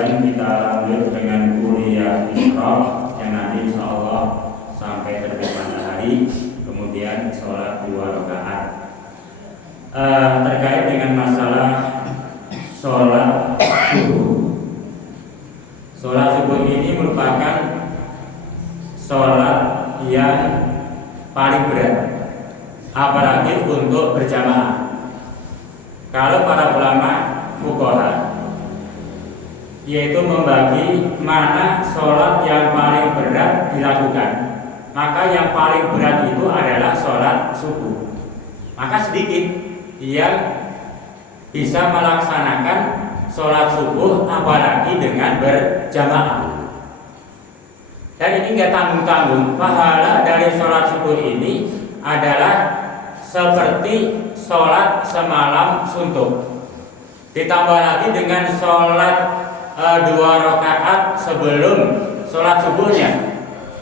Kemudian kita lanjut dengan kuliah Isra yang nanti insya Allah sampai terbit matahari. Kemudian sholat 2 rakaat. Terkait dengan masalah sholat subuh. Sholat subuh ini merupakan sholat yang paling berat, apalagi untuk berjamaah. Kalau para ulama fuqaha yaitu membagi mana sholat yang paling berat dilakukan, maka yang paling berat itu adalah sholat subuh. Maka sedikit yang bisa melaksanakan sholat subuh apalagi dengan berjamaah. Dan ini nggak tanggung-tanggung. Pahala dari sholat subuh ini adalah seperti sholat semalam suntuk, ditambah lagi dengan sholat 2 rakaat sebelum sholat subuhnya.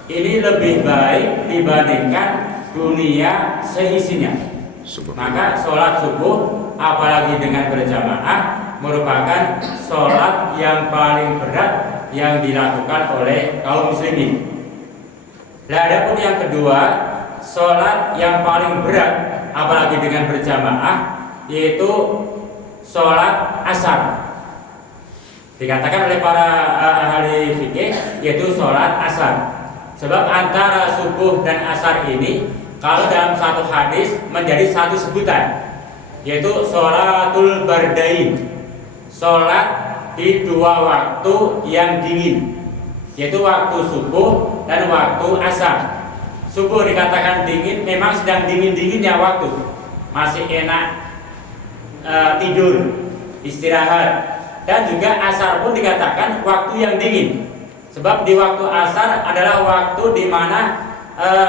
Ini lebih baik dibandingkan dunia seisinya. Maka sholat subuh apalagi dengan berjamaah merupakan sholat yang paling berat yang dilakukan oleh kaum muslimin. Nah, adapun yang kedua, sholat yang paling berat apalagi dengan berjamaah yaitu sholat asar. Dikatakan oleh para ahli fikih yaitu sholat asar. Sebab antara subuh dan asar ini kalau dalam satu hadis menjadi satu sebutan, yaitu sholatul bardain, sholat di 2 waktu yang dingin, yaitu waktu subuh dan waktu asar. Subuh dikatakan dingin, memang sedang dingin-dinginnya waktu, masih enak tidur, istirahat. Dan juga asar pun dikatakan waktu yang dingin, sebab di waktu asar adalah waktu di mana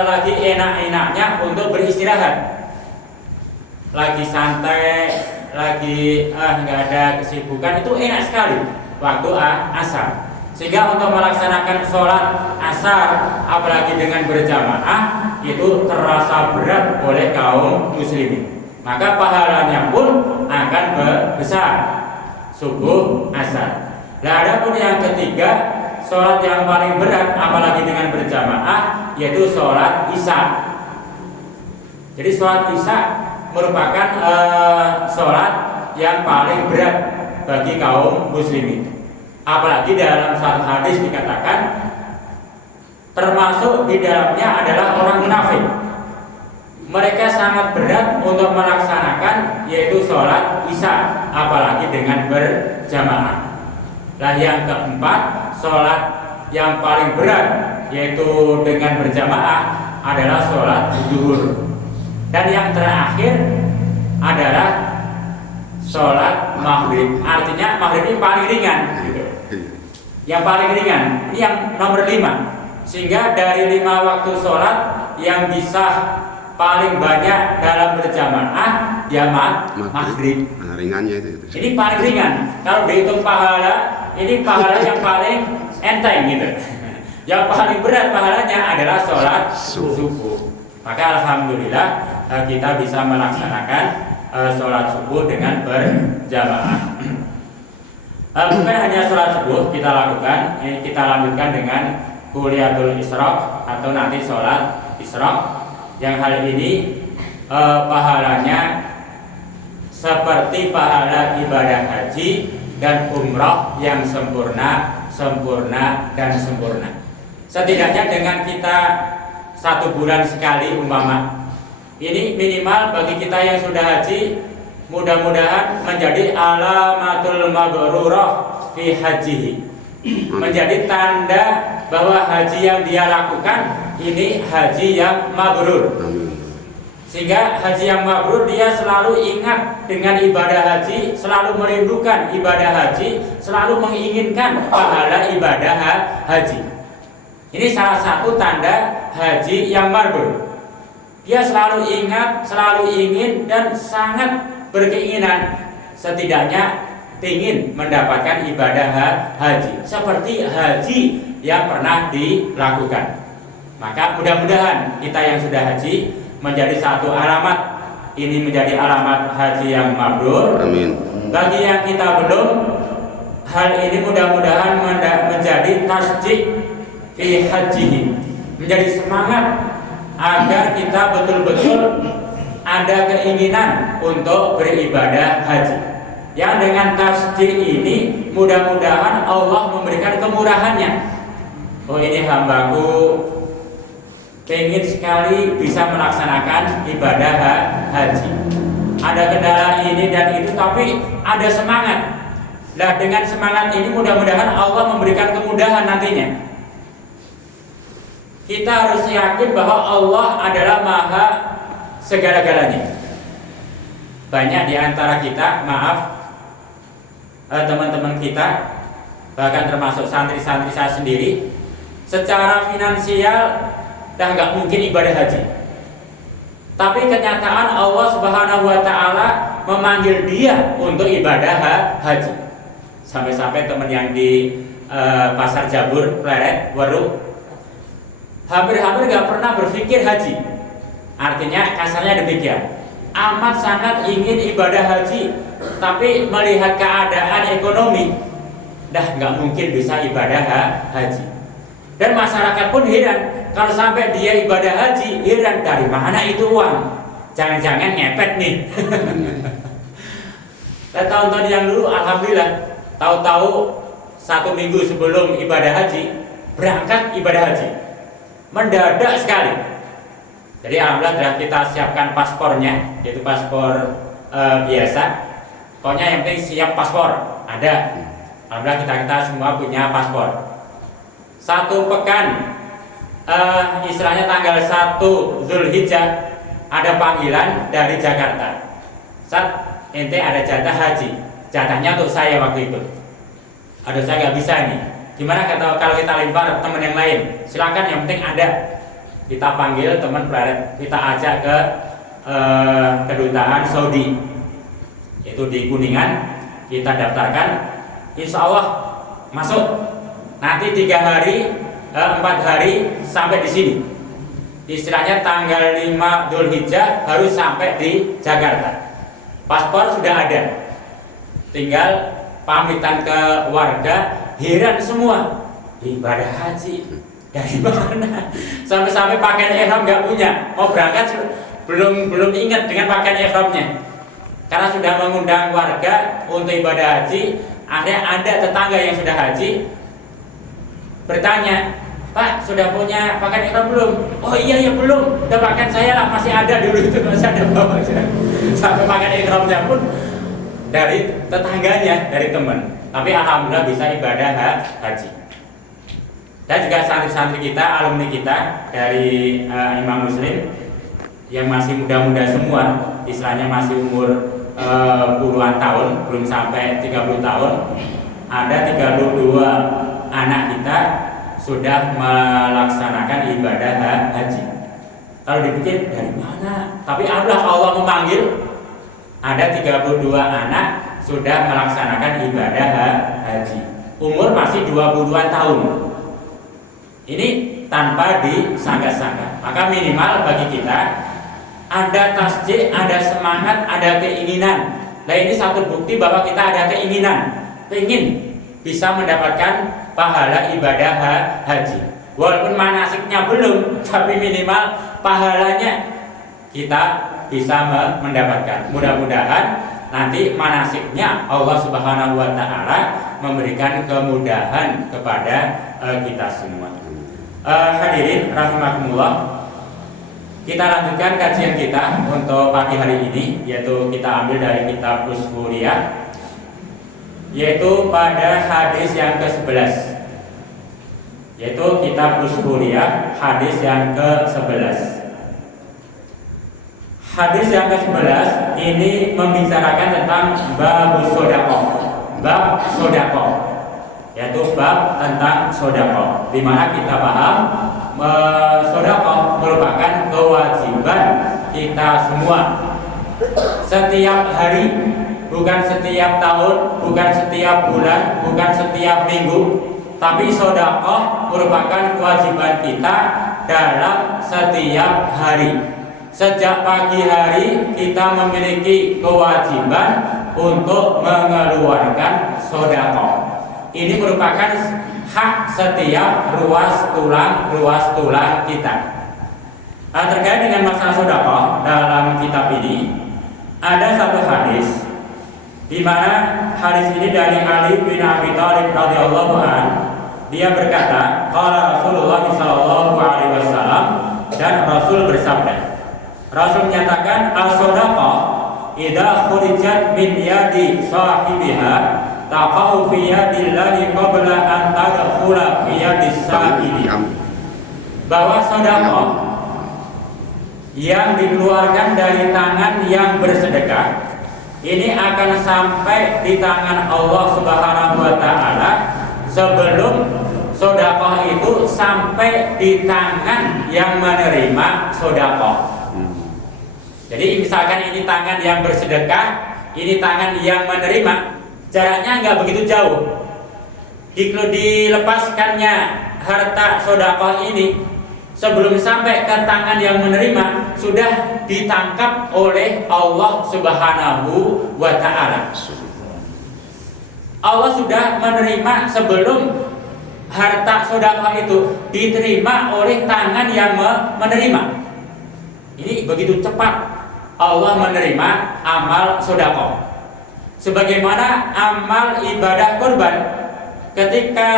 lagi enak-enaknya untuk beristirahat, lagi santai, lagi nggak ada kesibukan, itu enak sekali waktu asar. Sehingga untuk melaksanakan sholat asar apalagi dengan berjamaah itu terasa berat oleh kaum muslimin. Maka pahalanya pun akan besar, subuh asar. Nah, adapun yang ketiga, sholat yang paling berat apalagi dengan berjamaah yaitu sholat isya. Jadi sholat isya merupakan sholat yang paling berat bagi kaum muslimin. Apalagi dalam satu hadis dikatakan termasuk di dalamnya adalah orang munafik. Mereka sangat berat untuk melaksanakan yaitu sholat isya apalagi dengan berjamaah. Nah, yang keempat, sholat yang paling berat yaitu dengan berjamaah adalah sholat zuhur. Dan yang terakhir adalah sholat maghrib. Artinya maghrib ini paling ringan gitu. Yang paling ringan, ini yang nomor 5. Sehingga dari 5 waktu sholat yang bisa paling banyak dalam berjamaah ya maghrib. Nah, ringannya itu. Ini paling ringan. Kalau dihitung pahala, ini pahala yang paling enteng gitu. Yang paling berat pahalanya adalah sholat subuh. Maka alhamdulillah kita bisa melaksanakan sholat subuh dengan berjamaah. Bukan hanya sholat subuh kita lakukan, ini kita lanjutkan dengan kuliatul isyraq atau nanti sholat isyraq. Yang hal ini pahalanya seperti pahala ibadah haji dan umrah yang sempurna dan sempurna. Setidaknya dengan kita 1 bulan sekali umpama, ini minimal bagi kita yang sudah haji, mudah-mudahan menjadi alamatul mabrurah fi hajihi, menjadi tanda bahwa haji yang dia lakukan ini haji yang mabrur. Sehingga haji yang mabrur dia selalu ingat dengan ibadah haji, selalu merindukan ibadah haji, selalu menginginkan pahala ibadah haji. Ini salah satu tanda haji yang mabrur. Dia selalu ingat, selalu ingin dan sangat berkeinginan setidaknya ingin mendapatkan ibadah haji seperti haji yang pernah dilakukan. Maka mudah-mudahan kita yang sudah haji menjadi satu alamat, ini menjadi alamat haji yang mabrur. Amin. Bagi yang kita belum hal ini mudah-mudahan menjadi tasjid fi hajihi, menjadi semangat agar kita betul-betul ada keinginan untuk beribadah haji. Yang dengan tasjid ini mudah-mudahan Allah memberikan kemurahannya. Oh, ini hambaku pengen sekali bisa melaksanakan ibadah haji. Ada kendala ini dan itu, tapi ada semangat. Nah, dengan semangat ini mudah-mudahan Allah memberikan kemudahan nantinya. Kita harus yakin bahwa Allah adalah Maha segala-galanya. Banyak di antara kita, teman-teman kita, bahkan termasuk santri-santri saya sendiri, secara finansial dah nggak mungkin ibadah haji. Tapi kenyataan Allah Subhanahu wa Ta'ala memanggil dia untuk ibadah haji. Sampai-sampai teman yang di Pasar Jabur, Pleret, Waru, hampir-hampir nggak pernah berpikir haji. Artinya kasarnya demikian, amat sangat ingin ibadah haji, tapi melihat keadaan ekonomi, dah nggak mungkin bisa ibadah haji. Dan masyarakat pun heran, kalau sampai dia ibadah haji, heran dari mana itu uang? Jangan-jangan ngepet nih. Dan tahun-tahun yang dulu, alhamdulillah, tahu-tahu 1 minggu sebelum ibadah haji berangkat ibadah haji, mendadak sekali. Jadi alhamdulillah kita siapkan paspornya, yaitu paspor biasa. Pokoknya yang penting siap paspor ada. Alhamdulillah kita semua punya paspor. 1 pekan, istilahnya tanggal 1 Zulhijjah, ada panggilan dari Jakarta. Saat ente ada jatah haji, jatahnya untuk saya waktu itu. Aduh, saya nggak bisa nih. Gimana kalau kita lempar teman yang lain? Silakan, yang penting ada. Kita panggil teman Pleret, kita ajak ke kedutaan Saudi, itu di Kuningan. Kita daftarkan, insya Allah masuk. Nanti 4 hari sampai di sini. Istilahnya tanggal 5 Dzulhijjah harus sampai di Jakarta. Paspor sudah ada, tinggal pamitan ke warga. Heran semua, ibadah haji dari mana? Sampai-sampai pakaian ihram nggak punya, mau berangkat belum ingat dengan pakaian ihramnya. Karena sudah mengundang warga untuk ibadah haji, akhirnya ada tetangga yang sudah haji bertanya, Pak, sudah punya pakaian ihram belum? Oh iya belum, udah pakaian saya lah, masih ada dulu itu, masih ada bawa aja. Sampai pakaian ihramnya pun dari tetangganya, dari teman. Tapi alhamdulillah bisa ibadah haji. Dan juga santri-santri kita, alumni kita dari Imam Muslim yang masih muda-muda semua, istilahnya masih umur puluhan tahun, belum sampai 30 tahun. Ada 32 anak kita sudah melaksanakan ibadah haji. Kalau dipikir dari mana? Tapi Allah memanggil, ada 32 anak sudah melaksanakan ibadah haji. Umur masih 20-an tahun. Ini tanpa disangka-sangka. Maka minimal bagi kita ada tasjid, ada semangat, ada keinginan. Nah, ini satu bukti bahwa kita ada keinginan, ingin bisa mendapatkan pahala ibadah haji. Walaupun manasiknya belum, tapi minimal pahalanya kita bisa mendapatkan. Mudah-mudahan nanti manasiknya Allah Subhanahu wa Ta'ala memberikan kemudahan kepada kita semua. Hadirin rahimakumullah, kita lanjutkan kajian kita untuk pagi hari ini, yaitu kita ambil dari kitab Usfuriyah, yaitu pada hadis yang ke-11, yaitu kitab Usfuriyah hadis yang ke-11. Hadis yang ke-11 ini membicarakan tentang bab sodaqah, bab sodaqah, yaitu bab tentang sodaqah, di mana kita paham sodaqah merupakan kewajiban kita semua setiap hari, bukan setiap tahun, bukan setiap bulan, bukan setiap minggu, tapi sodaqah merupakan kewajiban kita dalam setiap hari. Sejak pagi hari kita memiliki kewajiban untuk mengeluarkan sedekah. ini merupakan hak setiap ruas tulang kita. Terkait dengan masalah sedekah dalam kitab ini ada satu hadis di mana hadis ini dari Ali bin Abi Thalib radhiyallahu anhu. Dia berkata, qala Rasulullah sallallahu alaihi wasallam, dan Rasul bersabda. Rasul menyatakan as-shadaqah idza khurijat min yadi sahibiha taqau fi yadillahi qabla an tadkhula fi yadis sa'ili. Bahwa sedekah yang dikeluarkan dari tangan yang bersedekah ini akan sampai di tangan Allah Subhanahu wa taala sebelum sedekah itu sampai di tangan yang menerima sedekah. Jadi misalkan ini tangan yang bersedekah, ini tangan yang menerima, jaraknya nggak begitu jauh. Dilepaskannya harta sedekah ini sebelum sampai ke tangan yang menerima sudah ditangkap oleh Allah Subhanahu wa taala. Allah sudah menerima sebelum harta sedekah itu diterima oleh tangan yang menerima. Ini begitu cepat Allah menerima amal sedekah. Sebagaimana amal ibadah kurban, ketika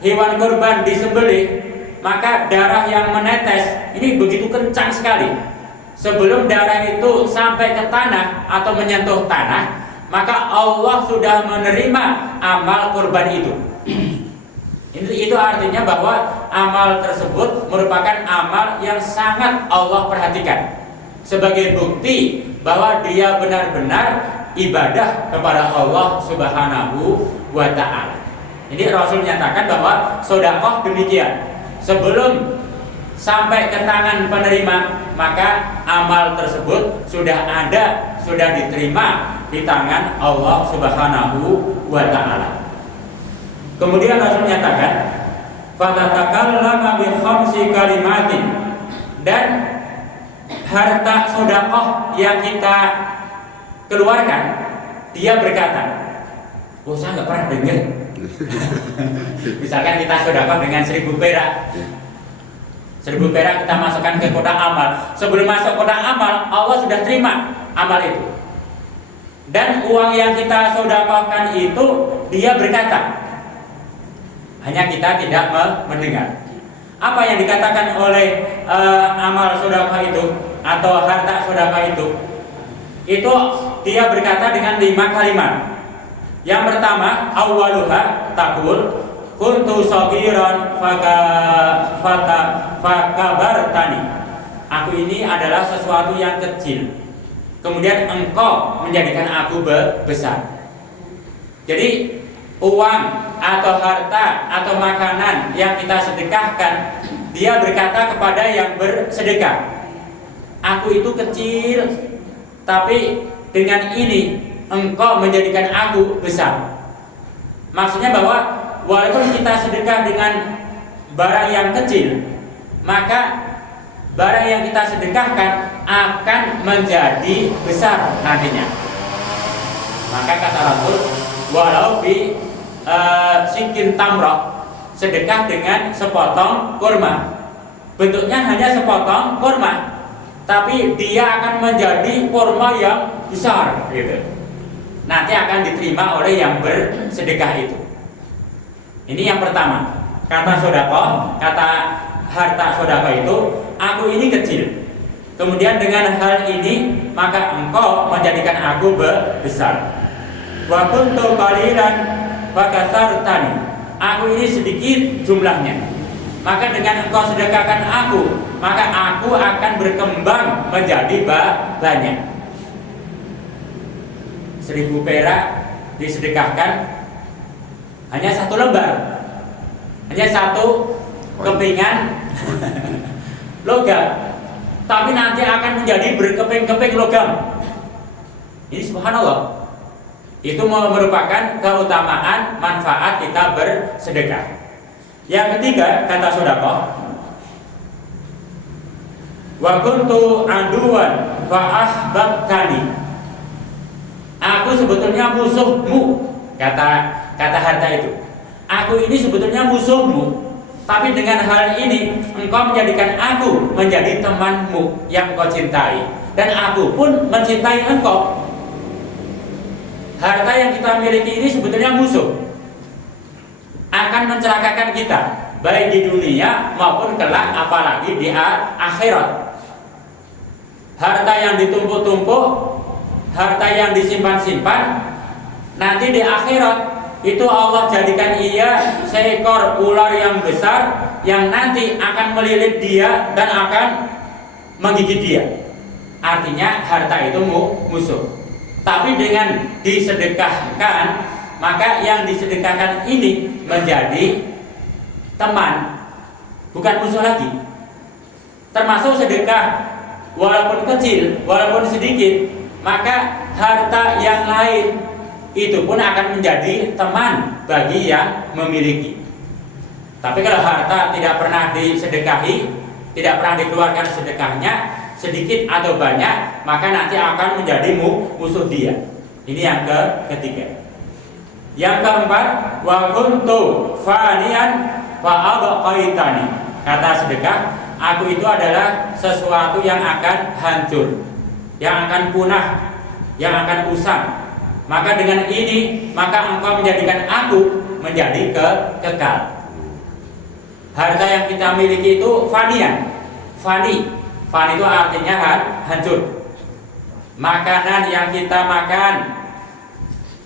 hewan kurban disembelih, maka darah yang menetes ini begitu kencang sekali. Sebelum darah itu sampai ke tanah atau menyentuh tanah, maka Allah sudah menerima amal kurban itu. Itu artinya bahwa amal tersebut merupakan amal yang sangat Allah perhatikan sebagai bukti bahwa dia benar-benar ibadah kepada Allah Subhanahu wa taala. Jadi Rasul menyatakan bahwa sedekah demikian. Sebelum sampai ke tangan penerima, maka amal tersebut sudah ada, sudah diterima di tangan Allah Subhanahu wa taala. Kemudian Rasul menyatakan, "Fatakallama bi khamsi kalimatin." Dan harta sedekah yang kita keluarkan, dia berkata, "Oh, saya nggak pernah dengar." Misalkan kita sedekah dengan 1.000 perak. 1.000 perak kita masukkan ke kotak amal. Sebelum masuk kotak amal, Allah sudah terima amal itu. Dan uang yang kita sedekahkan itu, dia berkata, hanya kita tidak mendengar. Apa yang dikatakan oleh amal sedekah itu atau harta sedekah itu dia berkata dengan 5 kalimat. Yang pertama, awwaluha taqul kuntu shagiran fakabartani. Aku ini adalah sesuatu yang kecil, kemudian engkau menjadikan aku besar. Jadi uang atau harta atau makanan yang kita sedekahkan, dia berkata kepada yang bersedekah, aku itu kecil, tapi dengan ini engkau menjadikan aku besar. Maksudnya bahwa walaupun kita sedekah dengan barang yang kecil, maka barang yang kita sedekahkan akan menjadi besar nantinya. Maka kata Rasul, walau bi sikin tamroh, sedekah dengan sepotong kurma, bentuknya hanya sepotong kurma, tapi dia akan menjadi kurma yang besar gitu. Nanti akan diterima oleh yang bersedekah itu. Ini yang pertama. Kata sedekah, kata harta sedekah itu, aku ini kecil. Kemudian dengan hal ini maka engkau menjadikan aku besar. Wa kuntu qalilan wa kasartani. Aku ini sedikit jumlahnya. Maka dengan engkau sedekahkan aku, maka aku akan berkembang menjadi banyak. 1.000 perak disedekahkan hanya 1 lembar, hanya 1 kepingan logam, tapi nanti akan menjadi berkeping-keping logam. Ini subhanallah. Itu merupakan keutamaan manfaat kita bersedekah. Yang ketiga, kata sedekah, wa kuntu aduwan fa ahbabtani. Aku sebetulnya musuhmu, kata harta itu. Aku ini sebetulnya musuhmu, tapi dengan hal ini engkau menjadikan aku menjadi temanmu yang engkau cintai, dan aku pun mencintai engkau. Harta yang kita miliki ini sebetulnya musuh, akan mencelakakan kita baik di dunia maupun kelak, apalagi di akhirat. Harta yang ditumpuk-tumpuk, harta yang disimpan-simpan, nanti di akhirat itu Allah jadikan ia seekor ular yang besar yang nanti akan melilit dia dan akan menggigit dia. Artinya harta itu musuh. Tapi dengan disedekahkan, maka yang disedekahkan ini menjadi teman, bukan musuh lagi. Termasuk sedekah, walaupun kecil, walaupun sedikit, maka harta yang lain itu pun akan menjadi teman bagi yang memiliki. Tapi kalau harta tidak pernah disedekahi, tidak pernah dikeluarkan sedekahnya, sedikit atau banyak, maka nanti akan menjadi musuh dia. Ini yang ketiga. Yang keempat, wa kuntu fanian fa abqaitani. Kata sedekah, aku itu adalah sesuatu yang akan hancur, yang akan punah, yang akan usang. Maka dengan ini, maka engkau menjadikan aku menjadi kekal. Harta yang kita miliki itu fanian. Fani itu artinya hancur. Makanan yang kita makan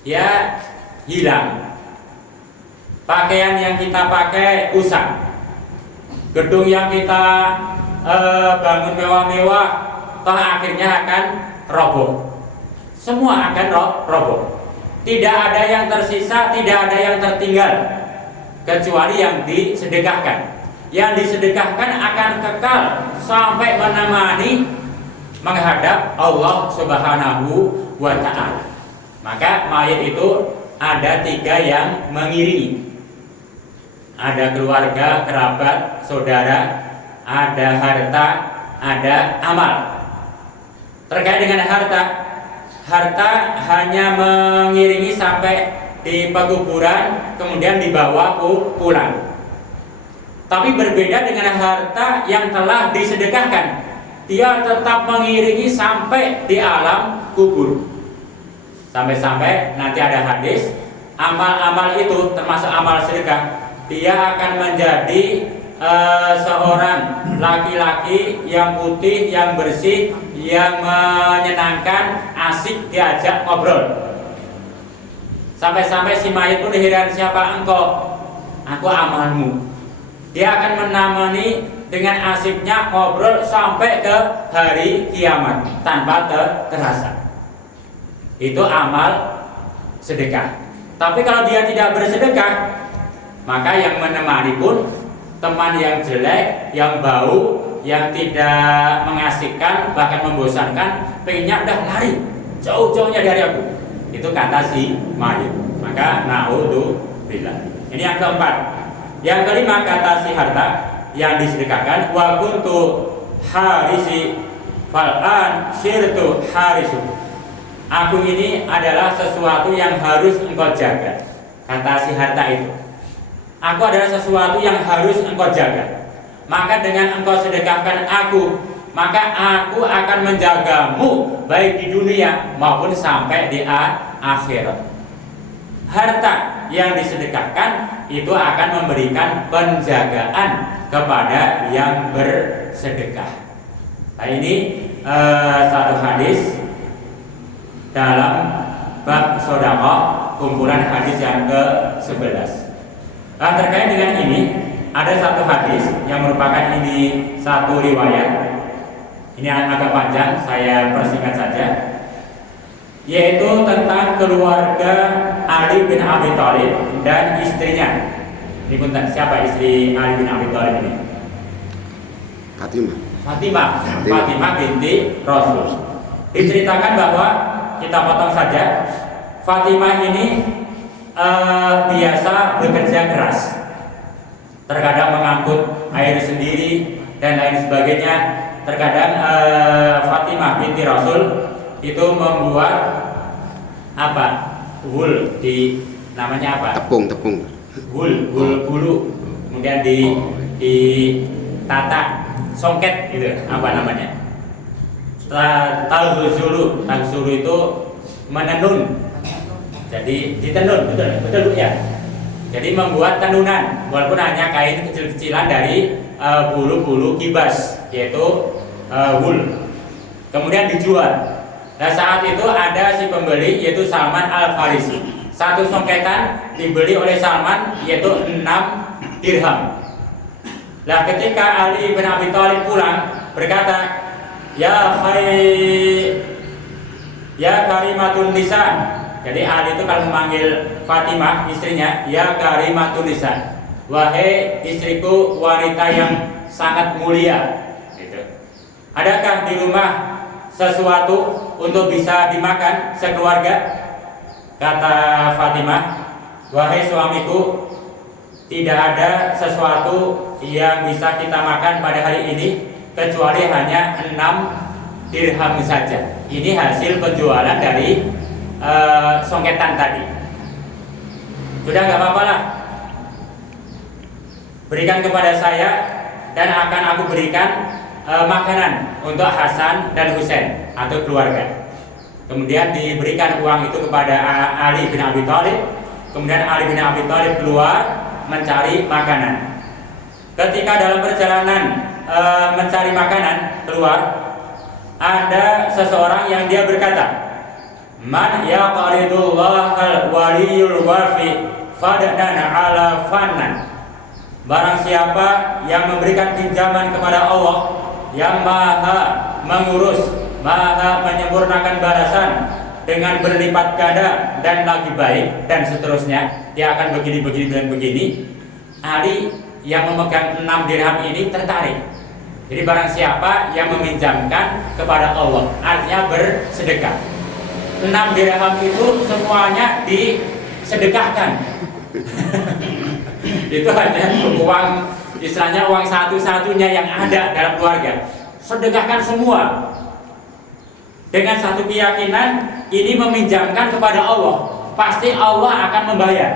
ya hilang. Pakaian yang kita pakai usang. Gedung yang kita bangun mewah-mewah, toh akhirnya akan roboh. Semua akan roboh. Tidak ada yang tersisa, tidak ada yang tertinggal, kecuali yang disedekahkan. Yang disedekahkan akan kekal sampai menemani menghadap Allah Subhanahu wa Ta'ala. Maka mayit itu ada 3 yang mengiringi. Ada keluarga, kerabat, saudara, ada harta, ada amal. Terkait dengan harta hanya mengiringi sampai di pekuburan, kemudian dibawa pulang. Tapi berbeda dengan harta yang telah disedekahkan, dia tetap mengiringi sampai di alam kubur. Sampai-sampai nanti ada hadis, amal-amal itu termasuk amal sedekah, dia akan menjadi seorang laki-laki yang putih, yang bersih, yang menyenangkan, asik diajak ngobrol. Sampai-sampai si mayit pun heran, siapa engkau? Aku amalmu. Dia akan menemani dengan asiknya ngobrol sampai ke hari kiamat tanpa terasa. Itu amal sedekah. Tapi kalau dia tidak bersedekah, maka yang menemani pun teman yang jelek, yang bau, yang tidak mengasihkan, bahkan membosankan, pengennya udah lari jauh-jauhnya dari aku. Itu kata si mayit. Maka naudzubillah. Ini yang keempat. Yang kelima, kata si harta yang disedekahkan, wa kuntu harisi fal'an syirtu harisu. Aku ini adalah sesuatu yang harus engkau jaga. Kata si harta itu, aku adalah sesuatu yang harus engkau jaga. Maka dengan engkau sedekahkan aku, maka aku akan menjagamu baik di dunia maupun sampai di akhirat. Harta yang disedekahkan itu akan memberikan penjagaan kepada yang bersedekah. Nah, ini satu hadis dalam bab sedekah, kumpulan hadis yang ke-11. Nah, terkait dengan ini ada satu hadis yang merupakan ini satu riwayat. Ini agak panjang, saya persingkat saja. Yaitu tentang keluarga Ali bin Abi Thalib dan istrinya. Ini punten, siapa istri Ali bin Abi Thalib ini? Fatimah binti Rasul. Diceritakan bahwa, kita potong saja, Fatimah ini biasa bekerja keras. Terkadang mengangkut air sendiri dan lain sebagainya. Terkadang Fatimah binti Rasul itu membuat wool di namanya apa? Tepung. Hul bulu, kemudian ditata songket gitu, apa namanya? Taghzulu itu menenun. Jadi ditenun, betul ya. Jadi membuat tenunan, walaupun hanya kain kecil-kecilan dari bulu-bulu kibas, yaitu wool. Kemudian dijual. Nah saat itu ada si pembeli yaitu Salman Al-Farisi. Satu songketan dibeli oleh Salman yaitu 6 dirham. Nah ketika Ali bin Abi Thalib pulang berkata, Ya karimatun nisa. Jadi Ali itu kalau memanggil Fatimah istrinya, ya karimatun nisa. Wahai istriku wanita yang sangat mulia. Gitu. Adakah di rumah sesuatu untuk bisa dimakan sekeluarga? Kata Fatimah, wahai suamiku, tidak ada sesuatu yang bisa kita makan pada hari ini kecuali hanya 6 dirham saja. Ini hasil penjualan dari songketan tadi. Sudah nggak apa-apa lah, berikan kepada saya dan akan aku berikan makanan untuk Hasan dan Husain atau keluarga. Kemudian diberikan uang itu kepada Ali bin Abi Thalib. Kemudian Ali bin Abi Thalib keluar mencari makanan. Ketika dalam perjalanan mencari makanan keluar, ada seseorang yang dia berkata, Man yaqridullah al-waliyul wafi fadnan ala fannan. Barang siapa yang memberikan pinjaman kepada Allah yang maha mengurus, maha menyempurnakan balasan dengan berlipat ganda dan lagi baik dan seterusnya, dia akan begini dan begini. Ali yang memegang 6 dirham ini tertarik. Jadi barang siapa yang meminjamkan kepada Allah, artinya bersedekah. 6 dirham itu semuanya disedekahkan. Itu hanya uang, istilahnya uang satu-satunya yang ada dalam keluarga. Sedekahkan semua. Dengan satu keyakinan, ini meminjamkan kepada Allah, pasti Allah akan membayar.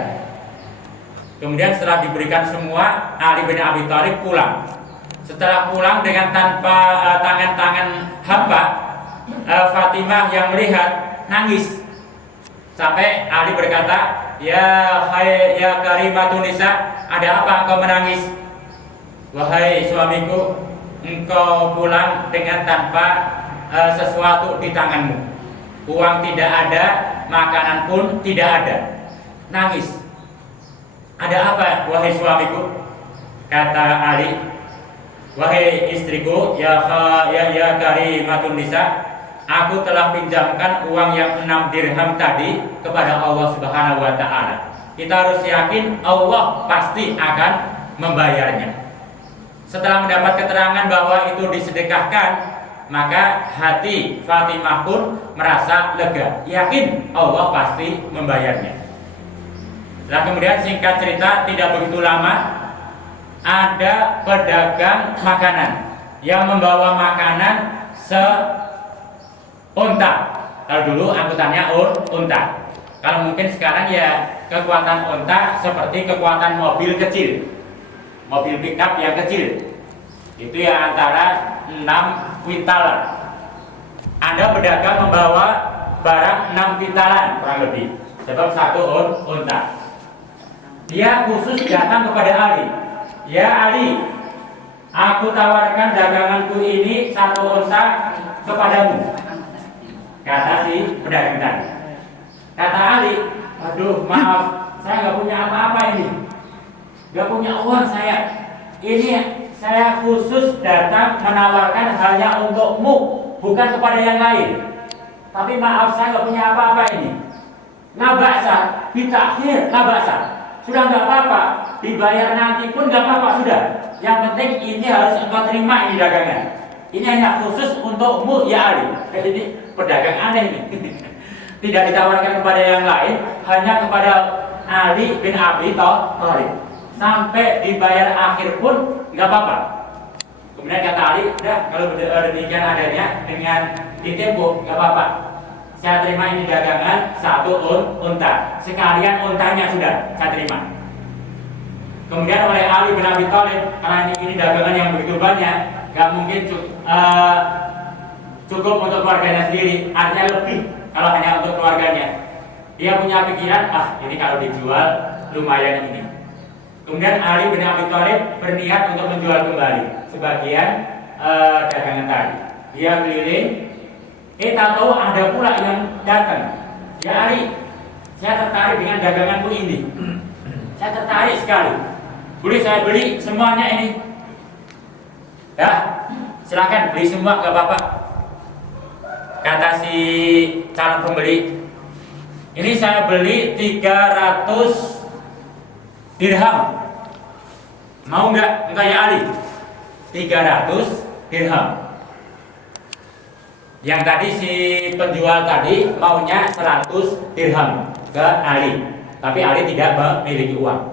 Kemudian setelah diberikan semua, Ali bin Abi Thalib pulang. Setelah pulang dengan tanpa tangan-tangan hamba, Fatimah yang melihat nangis. Sampai Ali berkata, Ya karimatun nisa, ada apa engkau menangis? Wahai suamiku, engkau pulang dengan tanpa sesuatu di tanganmu. Uang tidak ada, makanan pun tidak ada. Nangis. Ada apa wahai suamiku? Kata Ali, wahai istriku, ya karimatun nisa, aku telah pinjamkan uang yang 6 dirham tadi kepada Allah Subhanahu wa taala. Kita harus yakin Allah pasti akan membayarnya. Setelah mendapat keterangan bahwa itu disedekahkan, maka hati Fatimah pun merasa lega, yakin Allah pasti membayarnya. Nah kemudian singkat cerita, tidak begitu lama ada pedagang makanan yang membawa makanan unta. Kalau dulu angkutannya unta. Kalau mungkin sekarang ya kekuatan unta seperti kekuatan mobil kecil, mobil pickup yang kecil. Itu ya antara 6 kuintalan. Ada pedagang membawa barang 6 kuintalan kurang lebih, sebab satu unta. Dia khusus datang kepada Ali. Ya Ali, aku tawarkan daganganku ini 1 unta kepadamu. Kata si pedagang tadi. Kata Ali, aduh maaf, saya nggak punya apa-apa ini, nggak punya uang saya. Ini saya khusus datang menawarkan hanya untukmu, bukan kepada yang lain. Tapi maaf, saya nggak punya apa-apa ini. Ngabasa, ditakhir, ngabasa. Sudah nggak apa-apa, dibayar nanti pun nggak apa-apa sudah. Yang penting ini harus engkau terima ini dagangan. Ini hanya khusus untukmu ya Ali. Jadi pedagang aneh ini. Tidak ditawarkan kepada yang lain, hanya kepada Ali bin Abi Thalib. Sampai dibayar akhir pun nggak apa-apa. Kemudian kata Ali, udah kalau demikian adanya dengan ditempuh nggak apa-apa. saya terima ini dagangan 1 unta. Sekalian untanya sudah saya terima. Kemudian oleh Ali bin Abi Thalib, karena ini dagangan yang begitu banyak, nggak mungkin cukup untuk keluarganya sendiri, artinya lebih kalau hanya untuk keluarganya. Dia punya pikiran, ini kalau dijual lumayan ini. Kemudian Ali bin Abi Thalib berniat untuk menjual kembali sebagian dagangan tadi. Dia keliling, tak tahu ada pula yang datang. Ya Ali, saya tertarik dengan daganganmu ini. Saya tertarik sekali. Boleh saya beli semuanya ini? Ya, silakan beli semua, gak apa-apa. Kata si calon pembeli, ini saya beli 300 dirham. Mau nggak ya Ali? 300 dirham. Yang tadi si penjual tadi maunya 100 dirham ke Ali, tapi Ali tidak memiliki uang.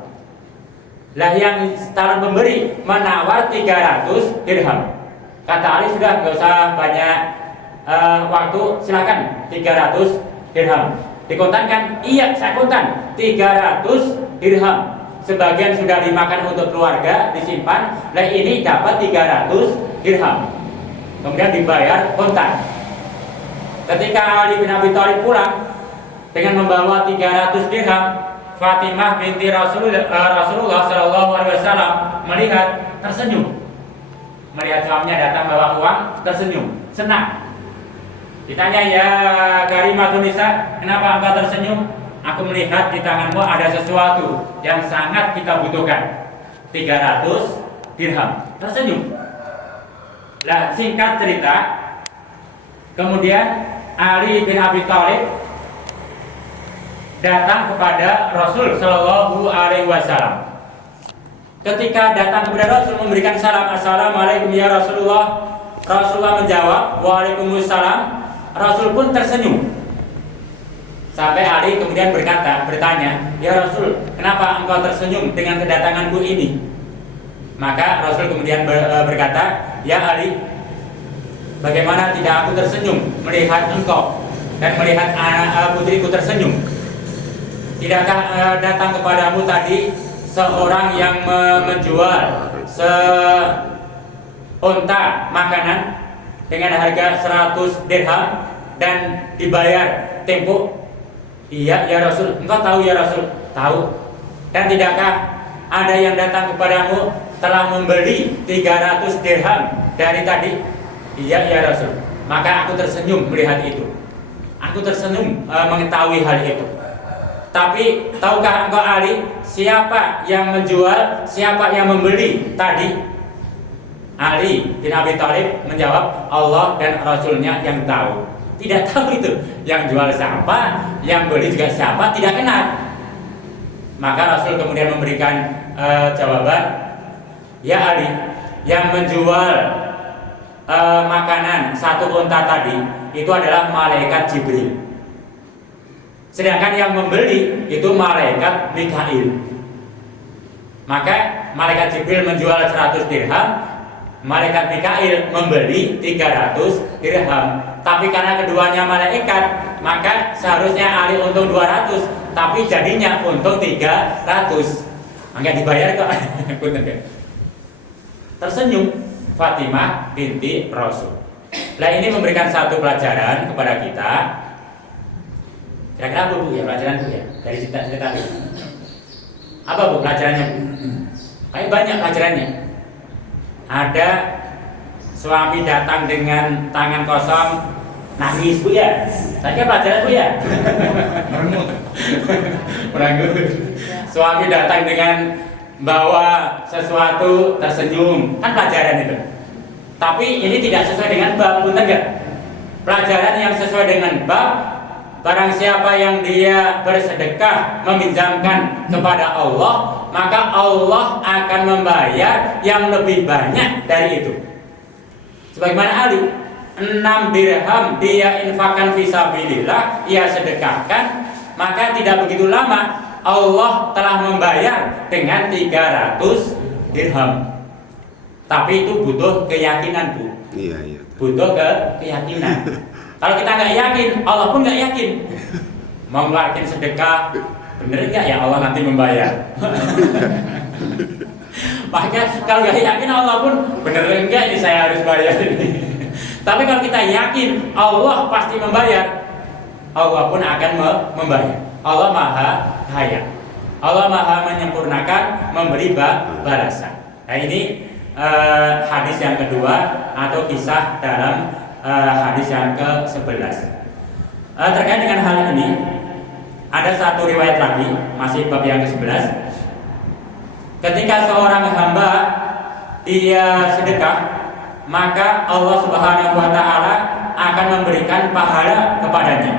Lah yang calon pemberi menawar 300 dirham. Kata Ali, sudah nggak usah banyak waktu, silakan 300 dirham. Dikontankan? Iya, saya kontan 300 dirham. Sebagian sudah dimakan untuk keluarga, disimpan. Lah ini dapat 300 dirham. Kemudian dibayar kontan. Ketika Ali bin Abi Thalib pulang dengan membawa 300 dirham, Fatimah binti Rasulullah Shallallahu Alaihi Wasallam melihat, tersenyum. Melihat suaminya datang bawa uang, tersenyum, senang. Ditanya, ya Karimatun Nisa, kenapa engkau tersenyum? Aku melihat di tanganmu ada sesuatu yang sangat kita butuhkan. 300 dirham. Tersenyum. Nah, singkat cerita, kemudian Ali bin Abi Thalib datang kepada Rasul Shallallahu Alaihi Wasallam. Ketika datang kepada Rasul memberikan salam, Assalamualaikum ya Rasulullah. Rasulullah menjawab, Waalaikumsalam. Rasul pun tersenyum. Sampai Ali kemudian bertanya, ya Rasul, kenapa engkau tersenyum dengan kedatanganku ini? Maka Rasul kemudian berkata, ya Ali, bagaimana tidak aku tersenyum melihat engkau dan melihat putriku tersenyum? Tidakkah datang kepadamu tadi seorang yang menjual seunta makanan dengan harga 100 dirham dan dibayar tempo? Iya ya Rasul. Engkau tahu ya Rasul? Tahu. Dan tidakkah ada yang datang kepadamu telah membeli 300 dirham dari tadi? Iya ya Rasul. Maka aku tersenyum melihat itu. Aku tersenyum mengetahui hal itu. Tapi tahukah engkau Ali, siapa yang menjual, siapa yang membeli tadi? Ali bin Abi Thalib menjawab, Allah dan Rasulnya yang tahu. Tidak tahu itu, yang jual siapa, yang beli juga siapa, tidak kenal. Maka Rasul kemudian memberikan jawaban, ya Ali, yang menjual makanan 1 unta tadi itu adalah malaikat Jibril. Sedangkan yang membeli itu malaikat Mikail. Maka malaikat Jibril menjual 100 dirham, malaikat Mikail membeli 300 dirham. Tapi karena keduanya malaikat, maka seharusnya Ali untung 200, tapi jadinya untung 300. Maka dibayar kok. Tersenyum Fatimah binti Rasul. Nah, ini memberikan satu pelajaran kepada kita. Kira-kira apa Bu ya pelajaran Bu ya dari cerita-cerita ini? Apa Bu pelajarannya Bu? Kayak banyak pelajarannya. Ada suami datang dengan tangan kosong, nangis Bu ya. Saya kira pelajaran Bu ya. Merengut. Suami datang dengan bawa sesuatu, tersenyum, kan pelajaran itu. Tapi ini tidak sesuai dengan bab, benar nggak? Pelajaran yang sesuai dengan bab, barang siapa yang dia bersedekah meminjamkan kepada Allah, maka Allah akan membayar yang lebih banyak dari itu. Sebagaimana Ali, 6 dirham dia infakkan fisabilillah, ia sedekahkan, maka tidak begitu lama Allah telah membayar dengan 300 dirham. Tapi itu butuh keyakinan Bu. Iya. Butuh keyakinan. Kalau kita nggak yakin, Allah pun nggak yakin. Mau ngeluarin sedekah, bener nggak ya Allah nanti membayar? Maka kalau nggak yakin Allah pun bener enggak ini saya harus bayar ini. Tapi kalau kita yakin Allah pasti membayar, Allah pun akan membayar. Allah maha kaya, Allah maha menyempurnakan, memberi balasan. Nah ini hadis yang kedua atau kisah dalam hadis yang ke-11. Terkait dengan hal ini ada satu riwayat lagi, masih bab yang ke-11. Ketika seorang hamba dia sedekah, maka Allah Subhanahu wa taala akan memberikan pahala kepadanya.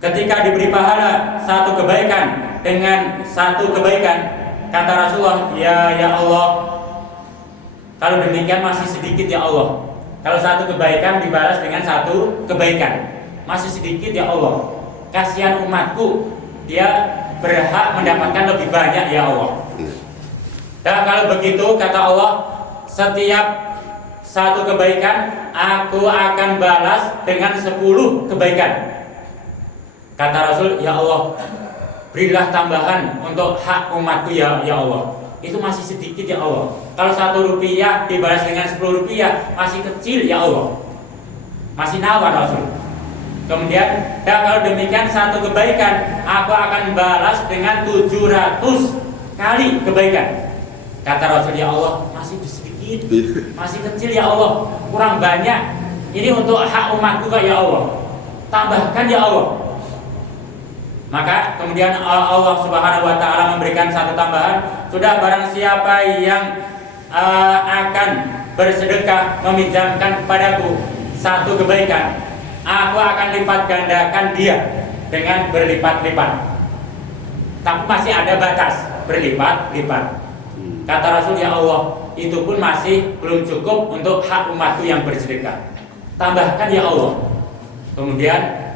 Ketika diberi pahala satu kebaikan dengan satu kebaikan, kata Rasulullah, ya Allah, kalau demikian masih sedikit ya Allah. Kalau satu kebaikan dibalas dengan satu kebaikan, masih sedikit ya Allah. Kasihan umatku, dia berhak mendapatkan lebih banyak ya Allah. Dan kalau begitu kata Allah, setiap satu kebaikan aku akan balas dengan 10 kebaikan. Kata Rasul, ya Allah, berilah tambahan untuk hak umatku ya Allah. Itu masih sedikit ya Allah. Kalau 1 rupiah dibalas dengan 10 rupiah masih kecil ya Allah. Masih nawar Rasul. Kemudian, dan kalau demikian satu kebaikan aku akan balas dengan 700 kali kebaikan. Kata Rasul, ya Allah, masih sedikit, masih kecil ya Allah, kurang banyak. Ini untuk hak umatku ya Allah. Tambahkan ya Allah. Maka kemudian Allah Subhanahu wa taala memberikan satu tambahan, sudah barang siapa yang akan bersedekah meminjamkan kepadaku satu kebaikan, aku akan lipat gandakan dia dengan berlipat-lipat. Tapi masih ada batas berlipat-lipat. Kata Rasul, ya Allah, itu pun masih belum cukup untuk hak umatku yang bersedekah. Tambahkan ya Allah. Kemudian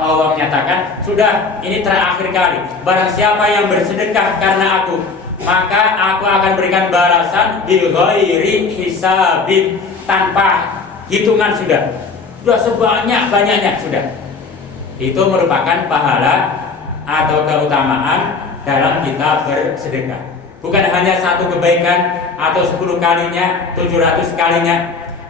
Allah menyatakan, sudah ini terakhir kali. Barang siapa yang bersedekah karena aku, maka aku akan berikan balasan bi ghairi hisabin, tanpa hitungan sudah. Sudah sebanyak-banyaknya sudah. Itu merupakan pahala atau keutamaan dalam kita bersedekah. Bukan hanya satu kebaikan atau 10 kalinya, 700 kalinya,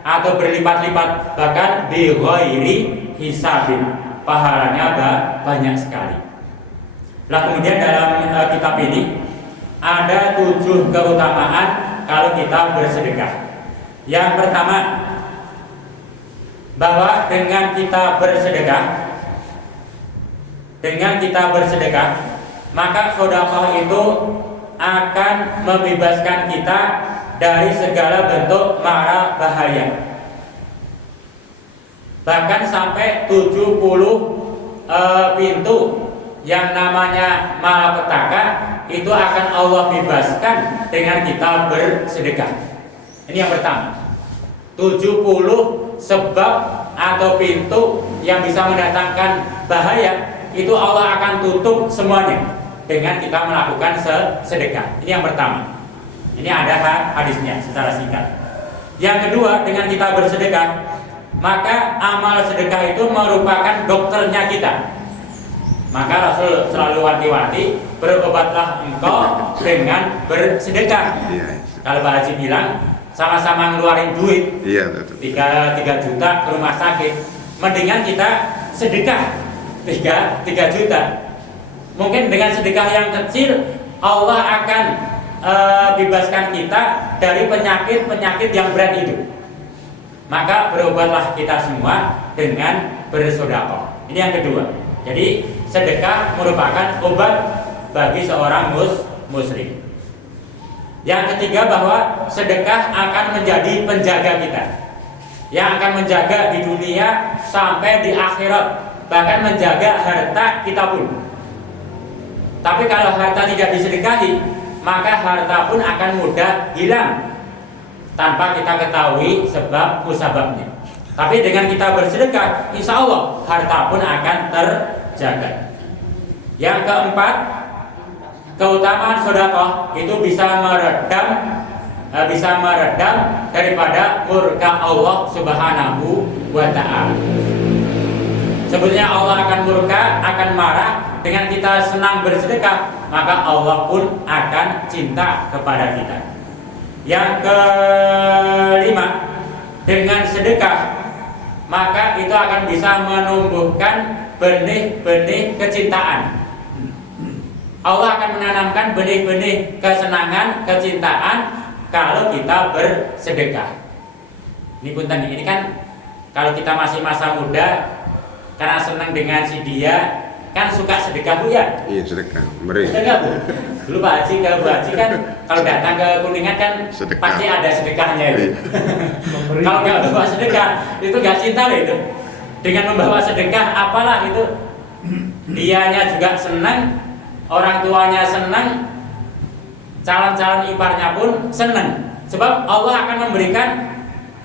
atau berlipat-lipat, bahkan bi ghairi hisabin. Pahalanya banyak sekali. Lah kemudian dalam kitab ini ada 7 keutamaan kalau kita bersedekah. Yang pertama, bahwa dengan kita bersedekah, maka sedekah itu akan membebaskan kita dari segala bentuk mara bahaya. Bahkan sampai 70 pintu yang namanya malapetaka itu akan Allah bebaskan dengan kita bersedekah. Ini yang pertama. 70 sebab atau pintu yang bisa mendatangkan bahaya itu Allah akan tutup semuanya dengan kita melakukan sedekah. Ini yang pertama. Ini ada hadisnya secara singkat. Yang kedua, dengan kita bersedekah, maka amal sedekah itu merupakan dokternya kita. Maka Rasul selalu wanti-wanti, berobatlah engkau dengan bersedekah. Kalau Pak Haji bilang, sama-sama ngeluarin duit 3 juta ke rumah sakit, mendingan kita sedekah 3 juta. Mungkin dengan sedekah yang kecil Allah akan bebaskan kita dari penyakit-penyakit yang berat itu. Maka berobatlah kita semua dengan bersedekah. Ini yang kedua. Jadi sedekah merupakan obat bagi seorang muslim. Yang ketiga, bahwa sedekah akan menjadi penjaga kita, yang akan menjaga di dunia sampai di akhirat, bahkan menjaga harta kita pun. Tapi kalau harta tidak disedekahi, maka harta pun akan mudah hilang tanpa kita ketahui sebab musababnya. Tapi dengan kita bersedekah, insya Allah harta pun akan terjaga. Yang keempat, keutamaan sedekah itu bisa meredam bisa meredam daripada murka Allah Subhanahu wa Ta'ala. Sebetulnya Allah akan murka, akan marah dengan kita senang bersedekah, maka Allah pun akan cinta kepada kita. Yang kelima, dengan sedekah maka itu akan bisa menumbuhkan benih-benih kecintaan. Allah akan menanamkan benih-benih kesenangan, kecintaan kalau kita bersedekah. Ini punten, ini kan kalau kita masih masa muda karena senang dengan si dia kan suka sedekah Bu ya? Iya, sedekah. Meri. Sedekah Bu. Dulu Pak Haji ke Bu Haji kan kalau datang ke Kuningan kan Sedekah. pasti ada sedekahnya itu. Iya. Kalau nggak bawa sedekah itu nggak cinta loh itu. Dengan membawa sedekah apalah itu, dianya juga senang, orang tuanya senang, calon-calon iparnya pun senang. Sebab Allah akan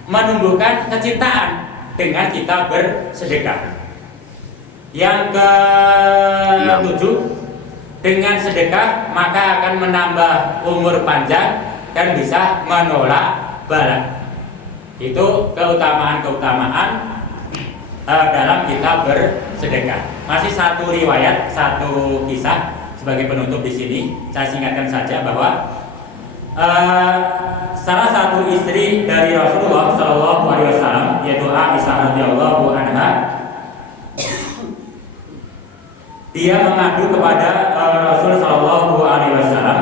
menumbuhkan kecintaan dengan kita bersedekah. Yang ke-7, dengan sedekah maka akan menambah umur panjang dan bisa menolak bala. Itu keutamaan-keutamaan dalam kita bersedekah. Masih satu riwayat, satu kisah sebagai penutup di sini. Saya singkatkan saja bahwa salah satu istri dari Rasulullah SAW, yaitu Aisyah radhiyallahu anha, dia mengadu kepada Rasul Shallallahu Alaihi Wasallam.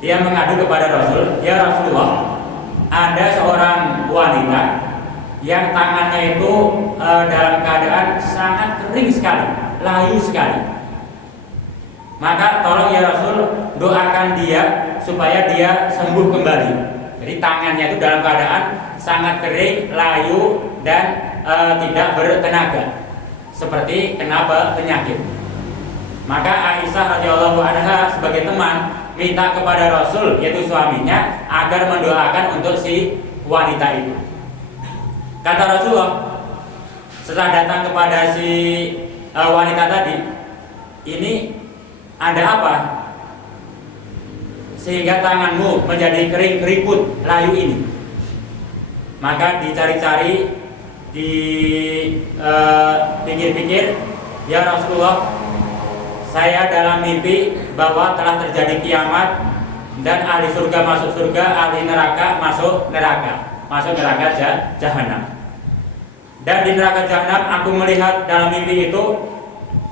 Dia mengadu kepada Rasul, ya Rasulullah, ada seorang wanita yang tangannya itu dalam keadaan sangat kering sekali, layu sekali. Maka tolong ya Rasul, doakan dia supaya dia sembuh kembali. Jadi tangannya itu dalam keadaan sangat kering, layu, dan tidak bertenaga, seperti kena penyakit. Maka Aisyah radhiyallahu anha sebagai teman minta kepada Rasul, yaitu suaminya, agar mendoakan untuk si wanita itu. Kata Rasulullah setelah datang kepada si wanita tadi, ini ada apa sehingga tanganmu menjadi kering keriput layu ini? Maka dicari-cari, dipikir-pikir, ya Rasulullah, saya dalam mimpi bahwa telah terjadi kiamat dan ahli surga masuk surga, ahli neraka masuk neraka jahanam. Dan di neraka jahanam aku melihat dalam mimpi itu,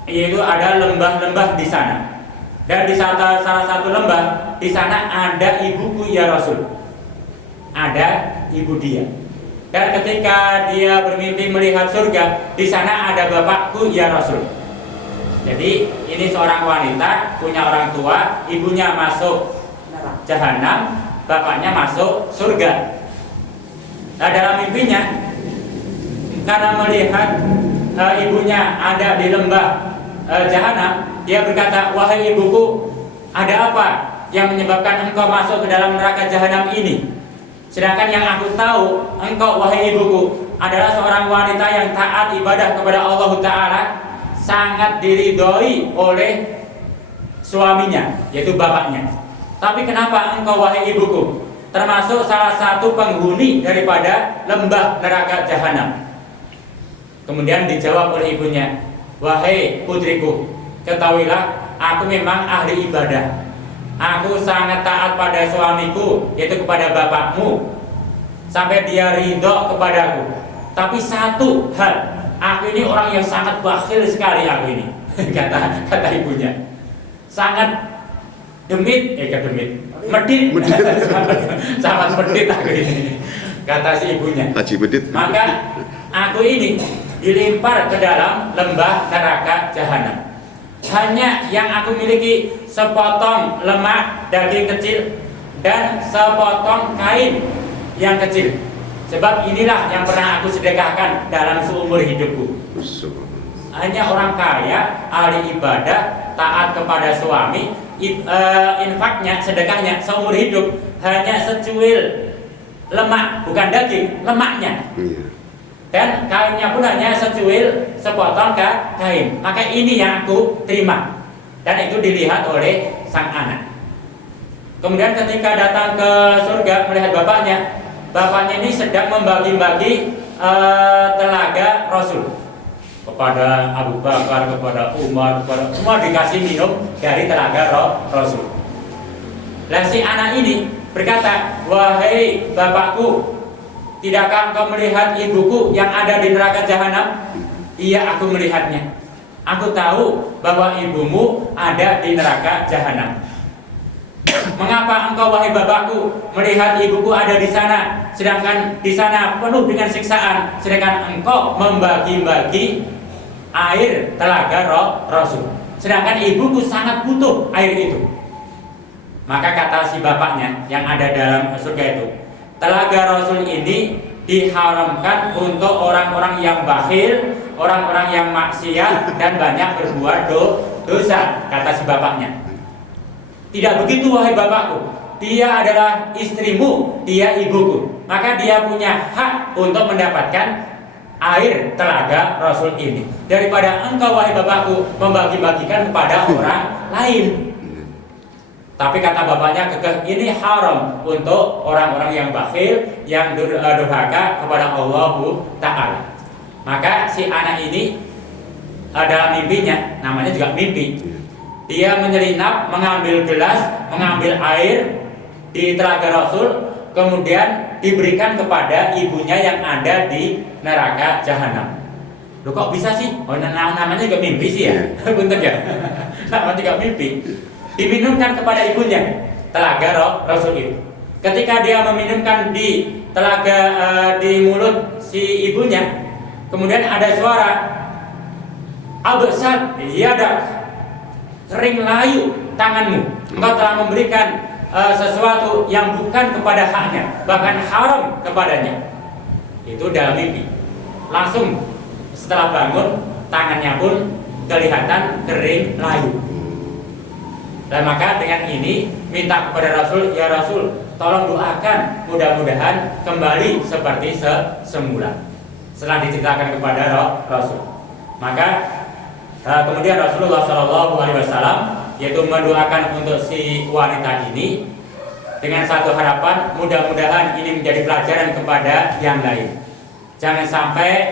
yaitu ada lembah-lembah di sana. Dan di salah satu lembah di sana ada ibuku ya Rasul, ada ibu dia. Dan ketika dia bermimpi melihat surga, di sana ada bapakku ya Rasul. Jadi ini seorang wanita punya orang tua, ibunya masuk jahanam, bapaknya masuk surga. Nah dalam mimpinya, karena melihat ibunya ada di lembah jahanam, dia berkata, wahai ibuku, ada apa yang menyebabkan engkau masuk ke dalam neraka jahanam ini? Sedangkan yang aku tahu, engkau wahai ibuku adalah seorang wanita yang taat ibadah kepada Allah Ta'ala, sangat diridhoi oleh suaminya, yaitu bapaknya. Tapi kenapa engkau wahai ibuku termasuk salah satu penghuni daripada lembah neraka jahanam? Kemudian dijawab oleh ibunya, wahai putriku, ketahuilah aku memang ahli ibadah. Aku sangat taat pada suamiku, yaitu kepada bapakmu, sampai dia ridho kepadaku. Tapi satu hal, aku ini orang yang sangat bakhil sekali aku ini. kata ibunya, sangat medit, sangat medit aku ini, kata si ibunya. Maka aku ini dilempar ke dalam lembah neraka jahanam. Hanya yang aku miliki sepotong lemak daging kecil dan sepotong kain yang kecil. Sebab inilah yang pernah aku sedekahkan dalam seumur hidupku. Hanya orang kaya, ahli ibadah, taat kepada suami, infaknya, sedekahnya seumur hidup hanya secuil lemak, bukan daging, lemaknya. Dan kainnya pun hanya secuil sepotong kain. Maka ini yang aku terima. dan itu dilihat oleh sang anak. Kemudian ketika datang ke surga melihat bapaknya ini sedang membagi-bagi telaga Rasul kepada Abu Bakar, kepada Umar, kepada semua dikasih minum dari telaga Rasul. Dan si anak ini berkata, "Wahai bapakku, tidakkah engkau melihat ibuku yang ada di neraka jahanam?" "Iya, aku melihatnya. Aku tahu bahwa ibumu ada di neraka jahanam." "Mengapa engkau wahai bapakku melihat ibuku ada di sana, sedangkan di sana penuh dengan siksaan, sedangkan engkau membagi-bagi air telaga Rasul, sedangkan ibuku sangat butuh air itu?" Maka kata si bapaknya yang ada dalam surga itu, "Telaga Rasul ini diharamkan untuk orang-orang yang bakhil, orang-orang yang maksiat dan banyak berbuat dosa," kata si bapaknya. "Tidak begitu wahai bapakku, dia adalah istrimu, dia ibuku, maka dia punya hak untuk mendapatkan air telaga Rasul ini daripada engkau wahai bapakku membagi-bagikan kepada orang lain." Tapi kata bapaknya kekeh, ini haram untuk orang-orang yang bakhil, yang durhaka kepada Allah Ta'ala. Maka si anak ini dalam mimpinya, namanya juga mimpi, dia menyelinap, mengambil gelas, mengambil air di telaga Rasul, kemudian diberikan kepada ibunya yang ada di neraka jahanam. Loh kok bisa sih? Oh namanya juga mimpi sih ya. Bentar ya. Namanya juga mimpi. Diminumkan kepada ibunya telaga Rasul itu. Ketika dia meminumkan di telaga di mulut si ibunya, kemudian ada suara, "Absar yadak, kering layu tanganmu, engkau telah memberikan sesuatu yang bukan kepada haknya, bahkan haram kepadanya." Itu dalam mimpi. Langsung setelah bangun, tangannya pun kelihatan kering layu. Dan maka dengan ini minta kepada Rasul, "Ya Rasul, tolong doakan mudah-mudahan kembali seperti semula." Setelah diceritakan kepada Rasul, maka kemudian Rasulullah SAW yaitu mendoakan untuk si wanita ini dengan satu harapan, mudah-mudahan ini menjadi pelajaran kepada yang lain. Jangan sampai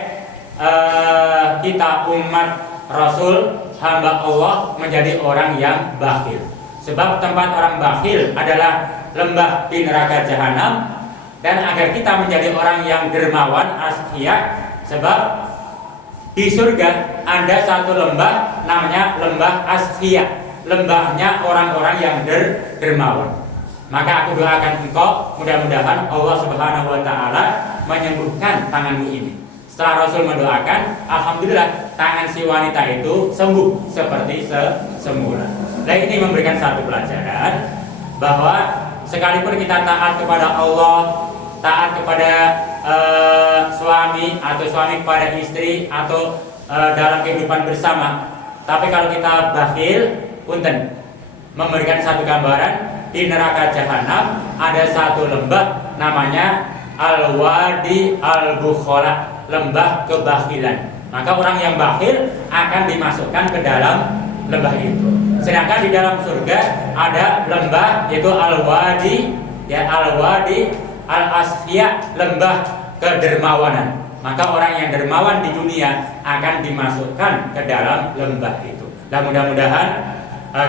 kita umat Rasul, hamba Allah, menjadi orang yang bakhil. Sebab tempat orang bakhil adalah lembah di neraka jahanam. Dan agar kita menjadi orang yang dermawan, askia, sebab di surga ada satu lembah namanya lembah askia, lembahnya orang-orang yang dermawan. Maka aku doakan engkau, mudah-mudahan Allah Subhanahu wa Ta'ala menyembuhkan tanganmu ini. Setelah Rasul mendoakan, alhamdulillah tangan si wanita itu sembuh seperti semula. Nah, ini memberikan satu pelajaran bahwa sekalipun kita taat kepada Allah, taat kepada suami atau suami kepada istri atau dalam kehidupan bersama, tapi kalau kita bakhil, punten, memberikan satu gambaran, di neraka jahanam ada satu lembah namanya Al-Wadi Al-Bukhala, lembah kebakhilan. Maka orang yang bakhil akan dimasukkan ke dalam lembah itu. Sedangkan di dalam surga ada lembah yaitu Al-Wadi, ya Al-Wadi Al-Asfiya, lembah kedermawanan. Maka orang yang dermawan di dunia akan dimasukkan ke dalam lembah itu. Dan mudah-mudahan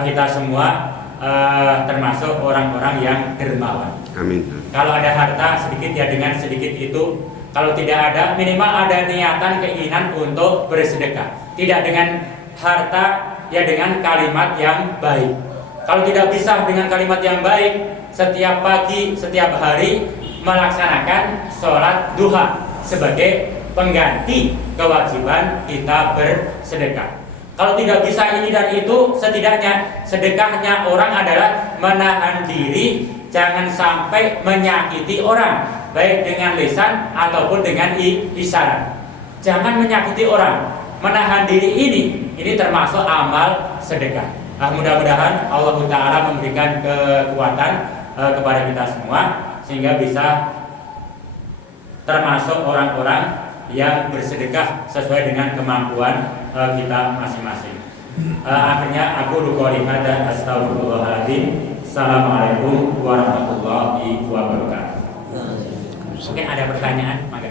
kita semua termasuk orang-orang yang dermawan. Amin. Kalau ada harta sedikit ya dengan sedikit itu. Kalau tidak ada, minimal ada niatan keinginan untuk bersedekah. Tidak dengan harta, ya dengan kalimat yang baik. Kalau tidak bisa dengan kalimat yang baik, setiap pagi, setiap hari melaksanakan sholat duha sebagai pengganti kewajiban kita bersedekah. Kalau tidak bisa ini dan itu, setidaknya sedekahnya orang adalah menahan diri, jangan sampai menyakiti orang, baik dengan lisan ataupun dengan isyarat. Jangan menyakiti orang. Menahan diri ini termasuk amal sedekah. Mudah-mudahan Allah Ta'ala memberikan kekuatan kepada kita semua sehingga bisa termasuk orang-orang yang bersedekah sesuai dengan kemampuan kita masing-masing. Akhirnya aku qouli hadza astagfirullahaladzim. Assalamualaikum warahmatullahi wabarakatuh. Mungkin ada pertanyaan, maka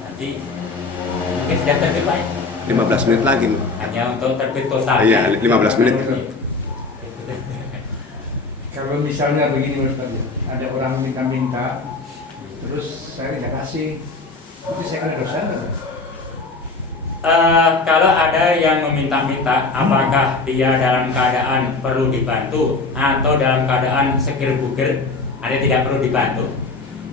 nanti mungkin sudah terbit Pak. 15 menit lagi. Hanya untuk terbit total. Iya, 15 menit. Kalau misalnya begini Ustaz, ada orang minta-minta, terus saya tidak kasih, itu saya kena dosa nggak? Kalau ada yang meminta-minta, apakah dia dalam keadaan perlu dibantu atau dalam keadaan seger buger, ada tidak perlu dibantu,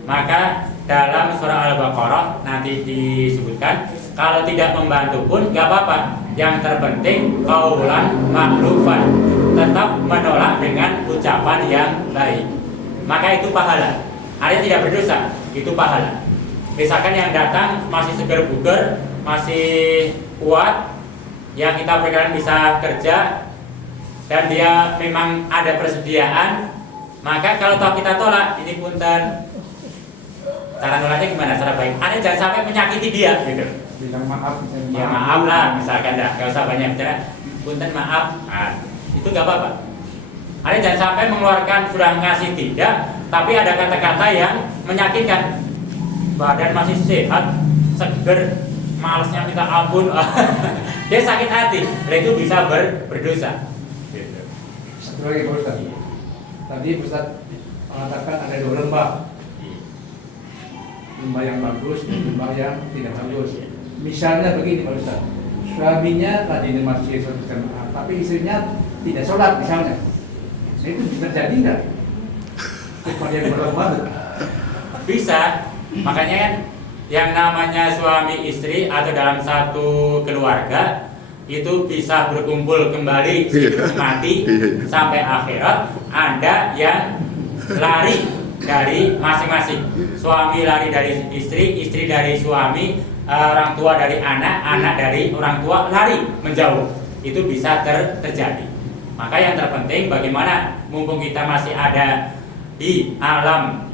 maka dalam surah Al-Baqarah nanti disebutkan kalau tidak membantu pun gak apa-apa. Yang terpenting qaulan ma'rufan, tetap menolak dengan ucapan yang baik, maka itu pahala. Artinya tidak berdosa, itu pahala. Misalkan yang datang masih seger buger, masih kuat, yang kita perkirakan bisa kerja, dan dia memang ada persediaan, maka kalau toh kita tolak, ini punten, cara nolaknya gimana? Cara baik. Artinya jangan sampai menyakiti dia, gitu. Bilang maaf, Ya maaf lah, misalkan dah, gak usah banyak bicara, punten maaf, itu gak apa-apa. Artinya jangan sampai mengeluarkan sudah ngasih tidak, tapi ada kata-kata yang menyakitkan. Badan masih sehat, seger, malesnya minta ampun, dia sakit hati, dan itu bisa berdosa. Gitu. Satu lagi Pak Ustaz. Tadi Ustaz mengatakan ada dua lembah, lembah yang bagus dan lembah yang tidak bagus. Misalnya begini Pak Ustaz, suaminya tadi masih sholat jamaah, tapi istrinya tidak sholat misalnya, nah, itu bisa terjadi nggak? Kepada yang berlembah Bisa, makanya kan yang namanya suami istri atau dalam satu keluarga itu bisa berkumpul kembali mati sampai akhirat. Ada yang lari dari masing-masing, suami lari dari istri, istri dari suami, orang tua dari anak, anak dari orang tua lari menjauh. Itu bisa terjadi. Maka yang terpenting bagaimana mumpung kita masih ada di alam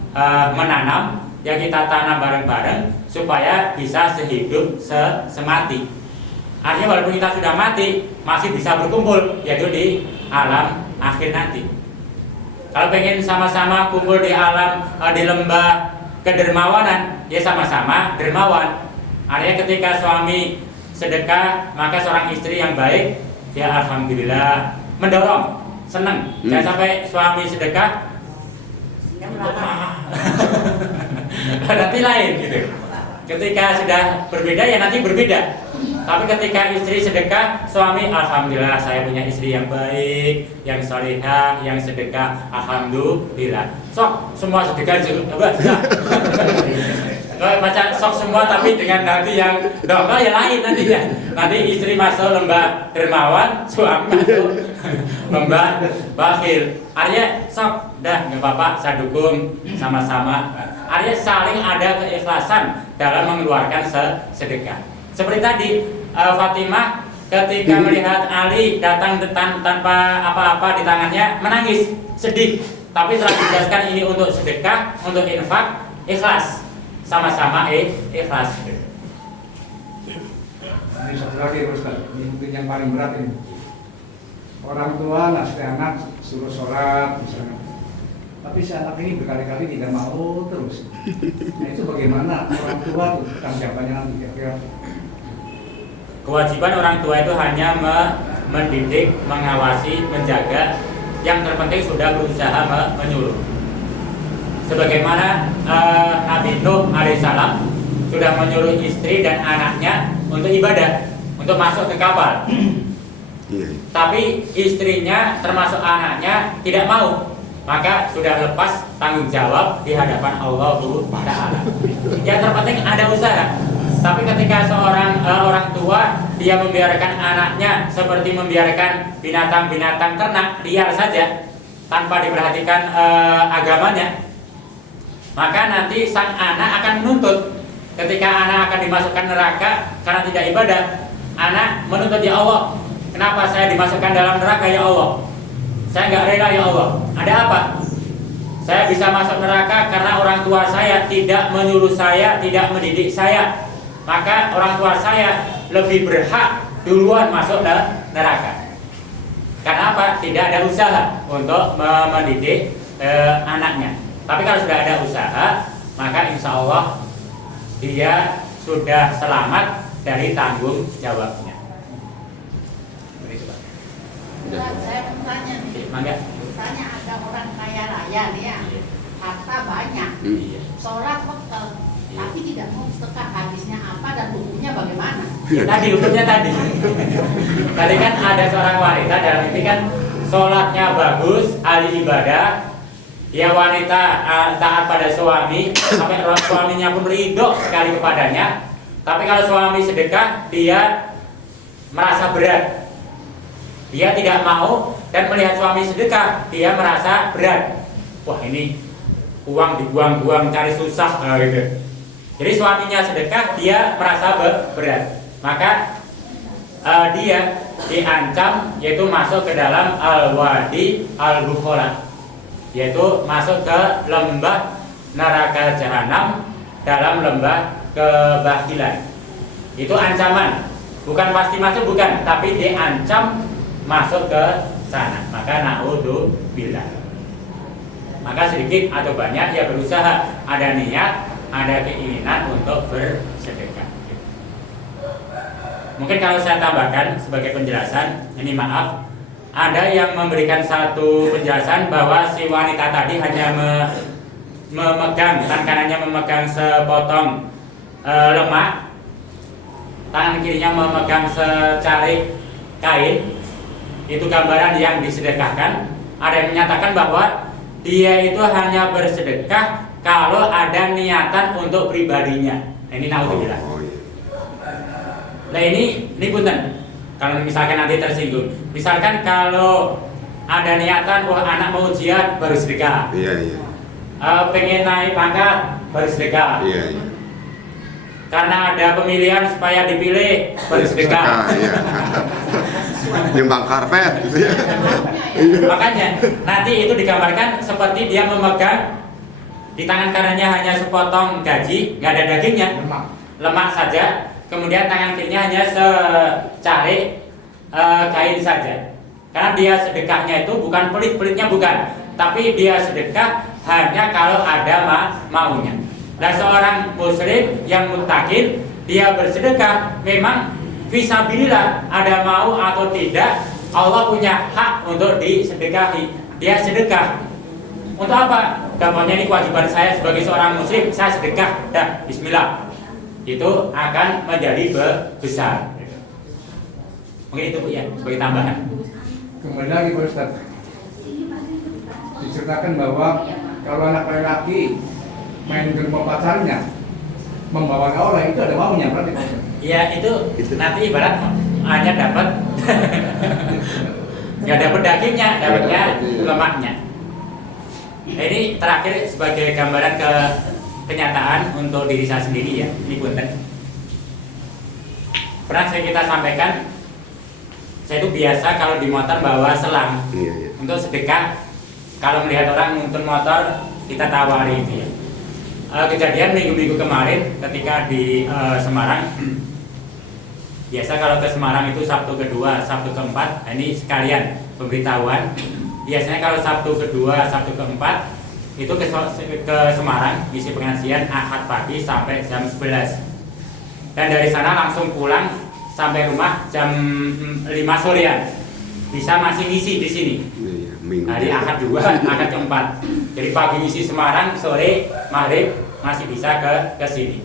menanam, ya kita tanam bareng-bareng supaya bisa sehidup semati. Artinya walaupun kita sudah mati masih bisa berkumpul, yaitu di alam akhir nanti. Kalau pengen sama-sama kumpul di alam di lembah kedermawanan, ya sama-sama dermawan. Artinya ketika suami sedekah, maka seorang istri yang baik, ya alhamdulillah mendorong, senang. Jangan sampai suami sedekah nanti lain gitu. Ketika sudah berbeda ya nanti berbeda. Tapi ketika istri sedekah, suami alhamdulillah saya punya istri yang baik, yang salihah, yang sedekah, alhamdulillah. Sok semua sedekah juga. Kalau baca sok semua tapi dengan nanti yang dongkol ya lain nantinya. Nanti istri masuk lembah dermawan, suami masuk lembah bakhil. Artinya sok dah nggak apa-apa, saya dukung sama-sama. Artinya saling ada keikhlasan dalam mengeluarkan sedekah. Seperti tadi Fatimah ketika melihat Ali datang tanpa apa-apa di tangannya menangis, sedih. Tapi setelah dijelaskan ini untuk sedekah, untuk infak, ikhlas. Sama-sama ikhlas. Ini satu lagi Ustaz, ini mungkin yang paling berat ini. Orang tua ngasih anak suruh sholat misalnya, tapi si anak ini berkali-kali tidak mau terus. Nah itu bagaimana orang tua tuh tanggung jawabnya nanti kira-kira? Kewajiban orang tua itu hanya mendidik, mengawasi, menjaga. Yang terpenting sudah berusaha menyuruh. Sebagaimana Nabi Nuh alaihissalam sudah menyuruh istri dan anaknya untuk ibadah, untuk masuk ke kapal. Tapi istrinya termasuk anaknya tidak mau, maka sudah lepas tanggung jawab di hadapan Allah Ta'ala. Yang terpenting ada usaha. Tapi ketika seorang orang tua dia membiarkan anaknya seperti membiarkan binatang-binatang ternak liar saja tanpa diperhatikan agamanya, maka nanti sang anak akan menuntut. Ketika anak akan dimasukkan neraka karena tidak ibadah, anak menuntut, ya Allah, kenapa saya dimasukkan dalam neraka ya Allah? Saya nggak rela ya Allah. Ada apa? Saya bisa masuk neraka karena orang tua saya tidak menyuruh saya, tidak mendidik saya. maka orang tua saya lebih berhak duluan masuk neraka. Karena apa? Tidak ada usaha untuk mendidik anaknya. Tapi kalau sudah ada usaha, maka insya Allah dia sudah selamat dari tanggung jawabnya. Saya mau tanya nih, Mangga. misalnya ada orang kaya raya nih ya, harta banyak, sholat bekal, tapi tidak mau sedekah, habisnya apa dan hukumnya bagaimana? Tadi hukumnya tadi. Tadi kan ada seorang wanita dalam ini kan sholatnya bagus, ahli ibadah, dia wanita taat pada suami, sampai suaminya pun ridho sekali kepadanya. Tapi kalau suami sedekah, dia merasa berat. Dia tidak mau dan melihat suami sedekah, dia merasa berat. Wah, ini uang dibuang-buang cari susah gitu. Jadi suaminya sedekah, dia merasa berat. Maka dia diancam yaitu masuk ke dalam al-wadi al-bukhola, yaitu masuk ke lembah neraka jahanam dalam lembah kebakilan. Itu ancaman, bukan pasti masuk, bukan, tapi diancam masuk ke sana. Maka naudzubillah. Maka sedikit atau banyak ya berusaha, ada niat, ada keinginan untuk bersedekah. Mungkin kalau saya tambahkan sebagai penjelasan, ini maaf, ada yang memberikan satu penjelasan bahwa si wanita tadi hanya memegang, tangan kanannya memegang sepotong lemak, tangan kirinya memegang secarik kain. Itu gambaran yang disedekahkan. Ada yang menyatakan bahwa dia itu hanya bersedekah kalau ada niatan untuk pribadinya. Nah, ini naudzubillah. Nah ini punten. Kalau misalkan nanti tersinggung, misalkan kalau ada niatan, wah anak mau ujian baru sedekah. Iya. Pengen naik pangkat baru sedekah. Iya. Karena ada pemilihan supaya dipilih baru sedekah. Iya. Nyumbang karpet gitu ya. Makanya nanti itu digambarkan seperti dia memegang di tangan kanannya hanya sepotong gaji, nggak ada dagingnya, lemak saja. Kemudian tangan kirinya hanya secarik kain saja. Karena dia sedekahnya itu bukan pelit-pelitnya, bukan, tapi dia sedekah hanya kalau ada maunya. Dan seorang muslim yang muttaqin, dia bersedekah memang fisabilillah, ada mau atau tidak, Allah punya hak untuk disedekahi. Dia sedekah untuk apa? Dampaknya ini kewajiban saya sebagai seorang muslim, saya sedekah, dah bismillah. Itu akan menjadi besar. Mungkin itu Bu ya, sebagai tambahan. Kembali lagi Pak Ustaz, diceritakan bahwa kalau anak laki-laki main ke rumah pacarnya membawa oleh itu ada maunya berarti Pak Ustaz? Iya, itu nanti ibarat hanya dapat nggak dapat dagingnya, dapatnya lemaknya. Nah, ini terakhir sebagai gambaran kenyataan untuk diri saya sendiri ya. Ini punten. Pernah kita sampaikan, saya itu biasa kalau di motor bawa selang untuk sedekah. Kalau melihat orang nuntun motor, kita tawari itu ya. Kejadian minggu-minggu kemarin ketika di Semarang. Biasa kalau ke Semarang itu Sabtu kedua, Sabtu keempat, ini sekalian pemberitahuan. Biasanya kalau Sabtu kedua, Sabtu keempat itu ke Semarang isi pengajian Ahad pagi sampai jam 11. Dan dari sana langsung pulang sampai rumah jam 5 sorean. Bisa masih ngisi di sini. Hari Ahad juga, Ahad keempat. Jadi pagi ngisi Semarang, sore maghrib masih bisa ke sini.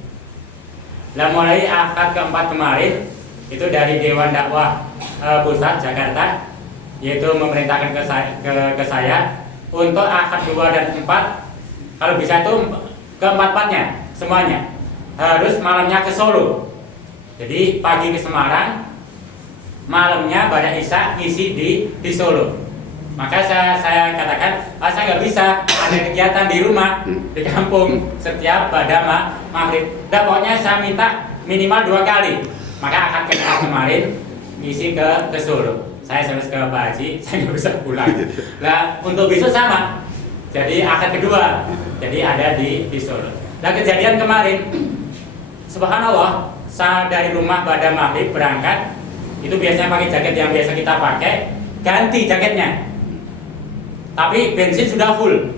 Nah mulai Ahad keempat kemarin itu dari Dewan Dakwah Pusat Jakarta, yaitu memerintahkan ke saya untuk Ahad 2 dan 4, kalau bisa itu keempat-empatnya semuanya harus malamnya ke Solo. Jadi pagi ke Semarang, malamnya pada Isya ngisi di Solo. Maka saya katakan, saya nggak bisa, ada kegiatan di rumah di kampung setiap pada maghrib. Dan pokoknya saya minta minimal 2 kali. Maka akan kemarin ngisi ke Solo. Saya SMS ke Pak Haji, saya nggak bisa pulang. Nah untuk besok sama. Jadi akad kedua, jadi ada di Solo. Nah kejadian kemarin, subhanallah, dari rumah pada maghrib berangkat, itu biasanya pakai jaket yang biasa kita pakai, ganti jaketnya. Tapi bensin sudah full.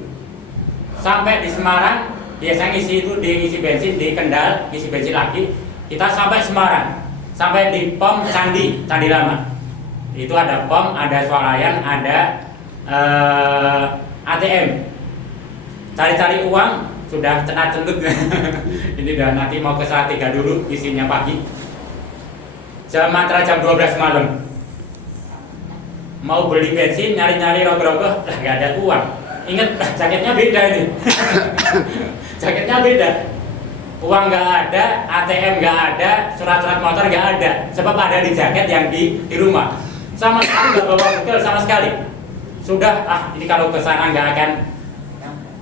Sampai di Semarang, biasanya diisi bensin di Kendal, isi bensin lagi. Kita sampai Semarang, sampai di pom Candi Lama. Itu ada pom, ada swalayan, ada ATM. Cari-cari uang sudah cenat-cendut. Ini udah nanti mau ke Salatiga dulu, isinya pagi. Jam 12 malam. Mau beli bensin, nyari-nyari rogoh-rogoh, lah nggak ada uang. Ingat, jaketnya beda ini. Jaketnya beda. Uang nggak ada, ATM nggak ada, surat-surat motor nggak ada. Sebab ada di jaket yang di rumah. Sama sekali nggak bawa bekal sama sekali. Sudah, ini kalau ke sana nggak akan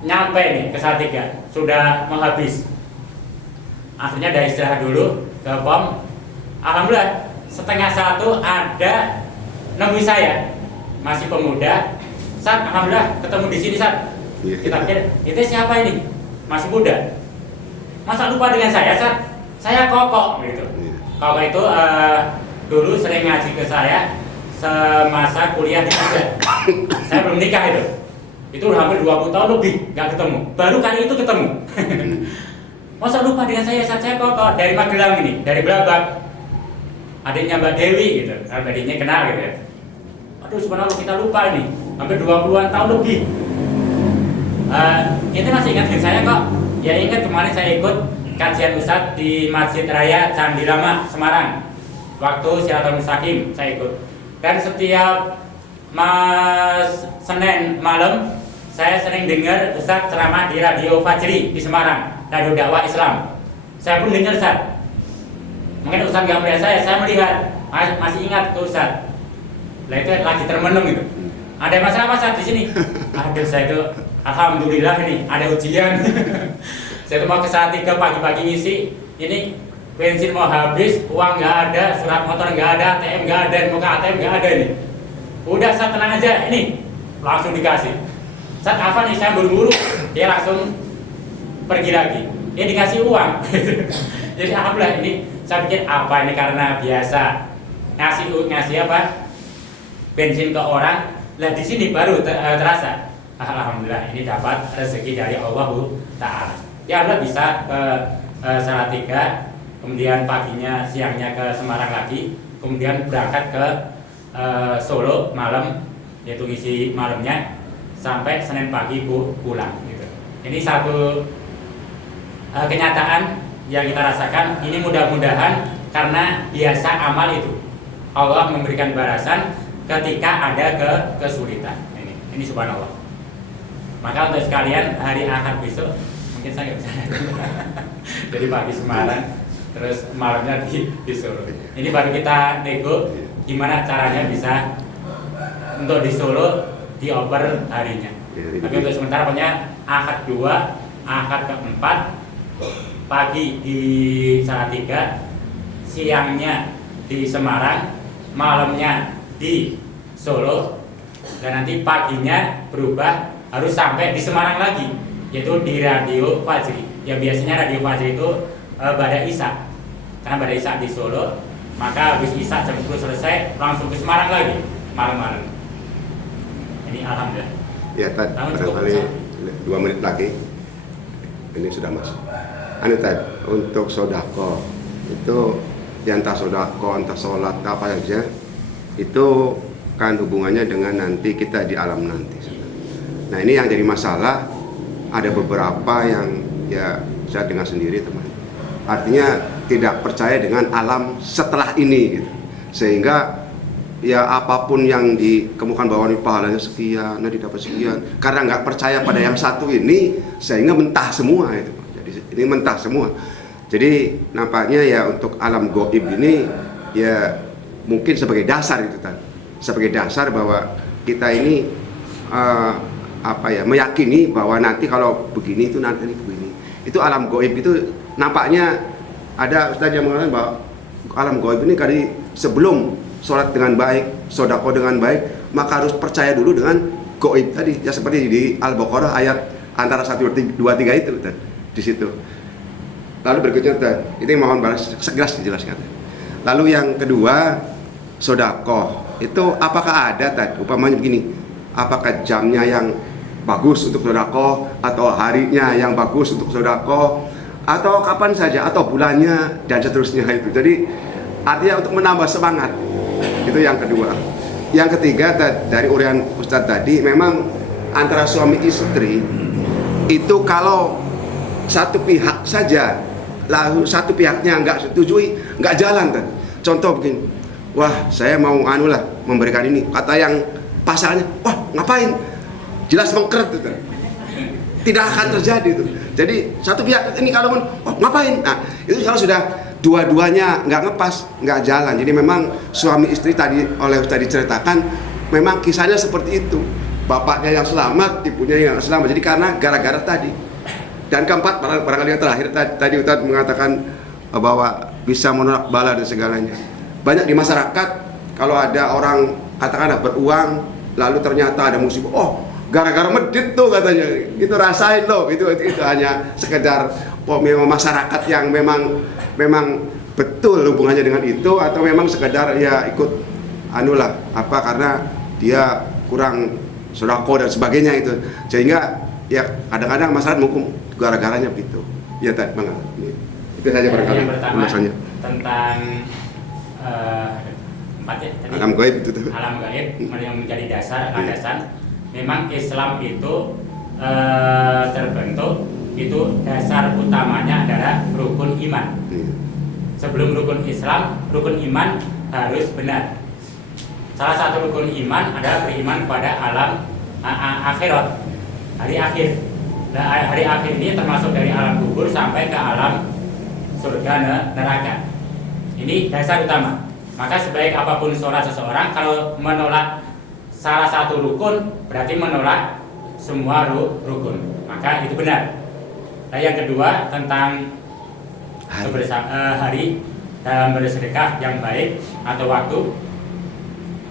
nyampe nih ke Salatiga, sudah mau habis. Akhirnya dari istirahat dulu ke pom. Alhamdulillah setengah 1 ada nemui saya, masih pemuda. Sat, alhamdulillah ketemu di sini, Sat. Kita pikir itu siapa ini, masih muda, masa lupa dengan saya, Sat? Saya Koko gitu. Koko itu dulu sering ngaji ke saya semasa kuliah di Jogja. Saya belum nikah itu udah hampir 20 tahun lebih nggak ketemu. Baru kali itu ketemu. Masa lupa dengan saya, Sat? Saya Koko dari Magelang ini, dari Brabant. Adiknya Mbak Dewi gitu, adiknya kenal gitu ya. Aduh, subhanallah kita lupa ini, hampir 20-an tahun lebih. Itu masih ingat dengan saya kok. Ya ingat kemarin saya ikut kajian Ustadz di Masjid Raya Candi Lama, Semarang. Waktu Siratul Mustaqim saya ikut. Dan setiap Senin malam saya sering dengar Ustadz ceramah di Radio Fajri di Semarang, Radio Dakwah Islam. Saya pun dengar, Ustadz. Mungkin Ustadz nggak melihat saya melihat, masih ingat ke Ustadz. Lah itu lagi termenung gitu. Ada masalah apa Ustadz di sini? Aduh, saya itu alhamdulillah ini ada ujian. Saya itu mau ke Salatiga pagi-pagi ngisi, ini bensin mau habis, uang nggak ada, surat motor nggak ada, ATM nggak ada, mau ke ATM nggak ada ini. Udah, Ustadz tenang aja, ini langsung dikasih. Ustadz apa nih, saya buru-buru, dia langsung pergi lagi. Dia dikasih uang. Jadi alhamdulillah ini. Saya pikir apa ini karena biasa ngasih apa bensin ke orang, lah di sini baru terasa. Alhamdulillah ini dapat rezeki dari Allah Ta'ala. Ya Allah bisa ke Salatiga, kemudian paginya siangnya ke Semarang lagi, kemudian berangkat ke Solo malam, yaitu ngisi malamnya sampai Senin pagi pulang. Gitu. Ini satu kenyataan yang kita rasakan. Ini mudah-mudahan karena biasa amal itu Allah memberikan balasan ketika ada kesulitan. Ini subhanallah. Maka untuk sekalian hari Ahad besok mungkin saya nggak bisa. Jadi pagi Semarang, terus malamnya di Solo. Ini baru kita nego gimana caranya bisa untuk di Solo dioper harinya. Tapi untuk sementara punya Ahad 2, Ahad keempat pagi di Salatiga, siangnya di Semarang, malamnya di Solo, dan nanti paginya berubah harus sampai di Semarang lagi, yaitu di Radio Fajri. Ya biasanya Radio Fajri itu pada Isya, karena pada Isya di Solo, maka habis Isya jam 10 selesai langsung ke Semarang lagi malam-malam. Ini alhamdulillah. Ya, barangkali 2 menit lagi ini sudah masuk. Untuk sodako itu entah sodako, entah sholat, apa saja itu kan hubungannya dengan nanti kita di alam nanti. Nah ini yang jadi masalah, ada beberapa yang ya saya dengar sendiri teman, artinya tidak percaya dengan alam setelah ini gitu. Sehingga ya apapun yang dikemukakan bahwa ini pahalanya sekian, nanti dapat sekian, karena nggak percaya pada yang satu ini sehingga mentah semua itu. Ini mentah semua. Jadi nampaknya ya untuk alam gaib ini ya mungkin sebagai dasar itu kan, sebagai dasar bahwa kita ini meyakini bahwa nanti kalau begini itu nanti begini. Itu alam gaib itu nampaknya ada Ustaz yang mengatakan bahwa alam gaib ini kali sebelum sholat dengan baik, sodako dengan baik, maka harus percaya dulu dengan gaib tadi. Ya seperti di Al-Baqarah ayat antara 1, 2, 3 itu kan. Di situ. Lalu berikutnya itu yang mohon balas segera dijelaskan. Lalu yang kedua, sodakoh itu apakah ada tadi? Umpamanya begini, apakah jamnya yang bagus untuk sodakoh, atau harinya yang bagus untuk sodakoh, atau kapan saja, atau bulannya dan seterusnya itu. Jadi artinya untuk menambah semangat. Itu yang kedua. Yang ketiga dari uraian Ustadz tadi, memang antara suami istri itu kalau satu pihak saja, lalu satu pihaknya nggak setujui, nggak jalan kan. Contoh begini, wah saya mau memberikan ini, kata yang pasalnya, wah ngapain, jelas mengkeret itu, tidak akan terjadi itu. Jadi satu pihak ini kalau ngapain, nah itu kalau sudah dua-duanya nggak ngepas, nggak jalan. Jadi memang suami istri tadi diceritakan, memang kisahnya seperti itu. Bapaknya yang selamat, ibunya yang selamat. Jadi karena gara-gara tadi. Dan keempat, barangkali yang terakhir tadi Ustadz mengatakan bahwa bisa menolak bala dan segalanya. Banyak di masyarakat kalau ada orang katakanlah beruang, lalu ternyata ada musibah, oh gara-gara medit tuh katanya, itu rasain loh, itu hanya sekedar memang masyarakat yang memang betul hubungannya dengan itu, atau memang sekedar ya ikut karena dia kurang sodako dan sebagainya itu, sehingga ya kadang-kadang masyarakat menghukum gara-garanya begitu. Ya tadi banget. Itu saja barangkali. Yang pertama tentang alam gaib itu. Alam gaib yang menjadi landasan. Memang Islam itu terbentuk itu dasar utamanya adalah rukun iman. Sebelum rukun Islam, rukun iman harus benar. Salah satu rukun iman adalah beriman pada alam akhirat, hari akhir. Nah, hari akhir ini termasuk dari alam kubur sampai ke alam surga neraka. Ini dasar utama. Maka sebaik apapun sholat seseorang, kalau menolak salah satu rukun berarti menolak semua rukun. Maka itu benar. Nah, yang kedua tentang hari dalam bersedekah yang baik atau waktu.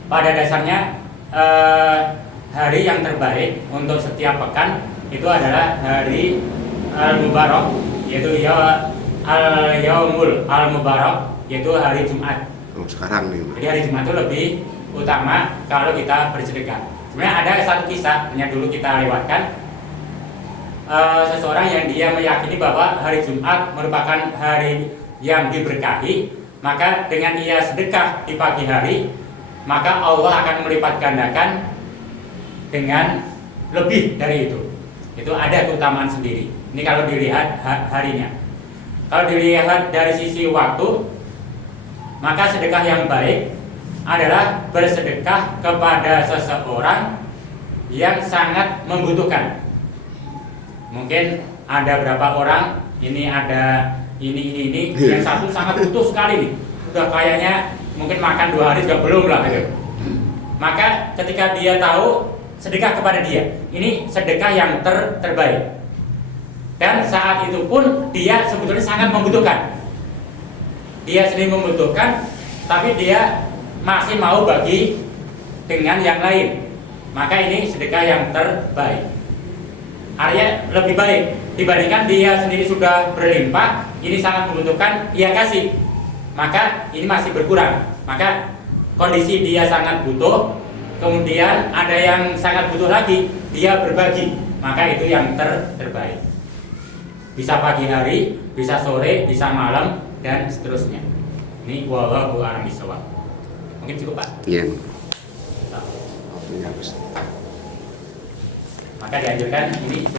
Pada dasarnya hari yang terbaik untuk setiap pekan itu adalah hari Al-Mubarak, yaitu Al-Yaumul Al-Mubarak, yaitu hari Jumat. Oh, sekarang nih. Jadi hari Jumat itu lebih utama kalau kita bersedekah. Sebenarnya ada satu kisah yang dulu kita lewatkan. Seseorang yang dia meyakini bahwa hari Jumat merupakan hari yang diberkahi, maka dengan ia sedekah di pagi hari, maka Allah akan melipat gandakan dengan lebih dari itu. Itu ada keutamaan sendiri. Ini kalau dilihat harinya. Kalau dilihat dari sisi waktu, maka sedekah yang baik adalah bersedekah kepada seseorang yang sangat membutuhkan. Mungkin ada berapa orang, ini ada ini yang satu sangat butuh sekali nih. Udah kayaknya mungkin makan 2 hari juga belum lah gitu. Maka ketika dia tahu, sedekah kepada dia, ini sedekah yang terbaik. Dan saat itu pun dia sebetulnya sangat membutuhkan. Dia sendiri membutuhkan, tapi dia masih mau bagi dengan yang lain. Maka ini sedekah yang terbaik. Artinya lebih baik dibandingkan dia sendiri sudah berlimpah, ini sangat membutuhkan, ia kasih. Maka ini masih berkurang. Maka kondisi dia sangat butuh, kemudian ada yang sangat butuh lagi, dia berbagi, maka itu yang terbaik. Bisa pagi hari, bisa sore, bisa malam, dan seterusnya. Ini wallahu a'lam bishawab. Mungkin cukup, Pak? Iya. Maka dianjurkan ini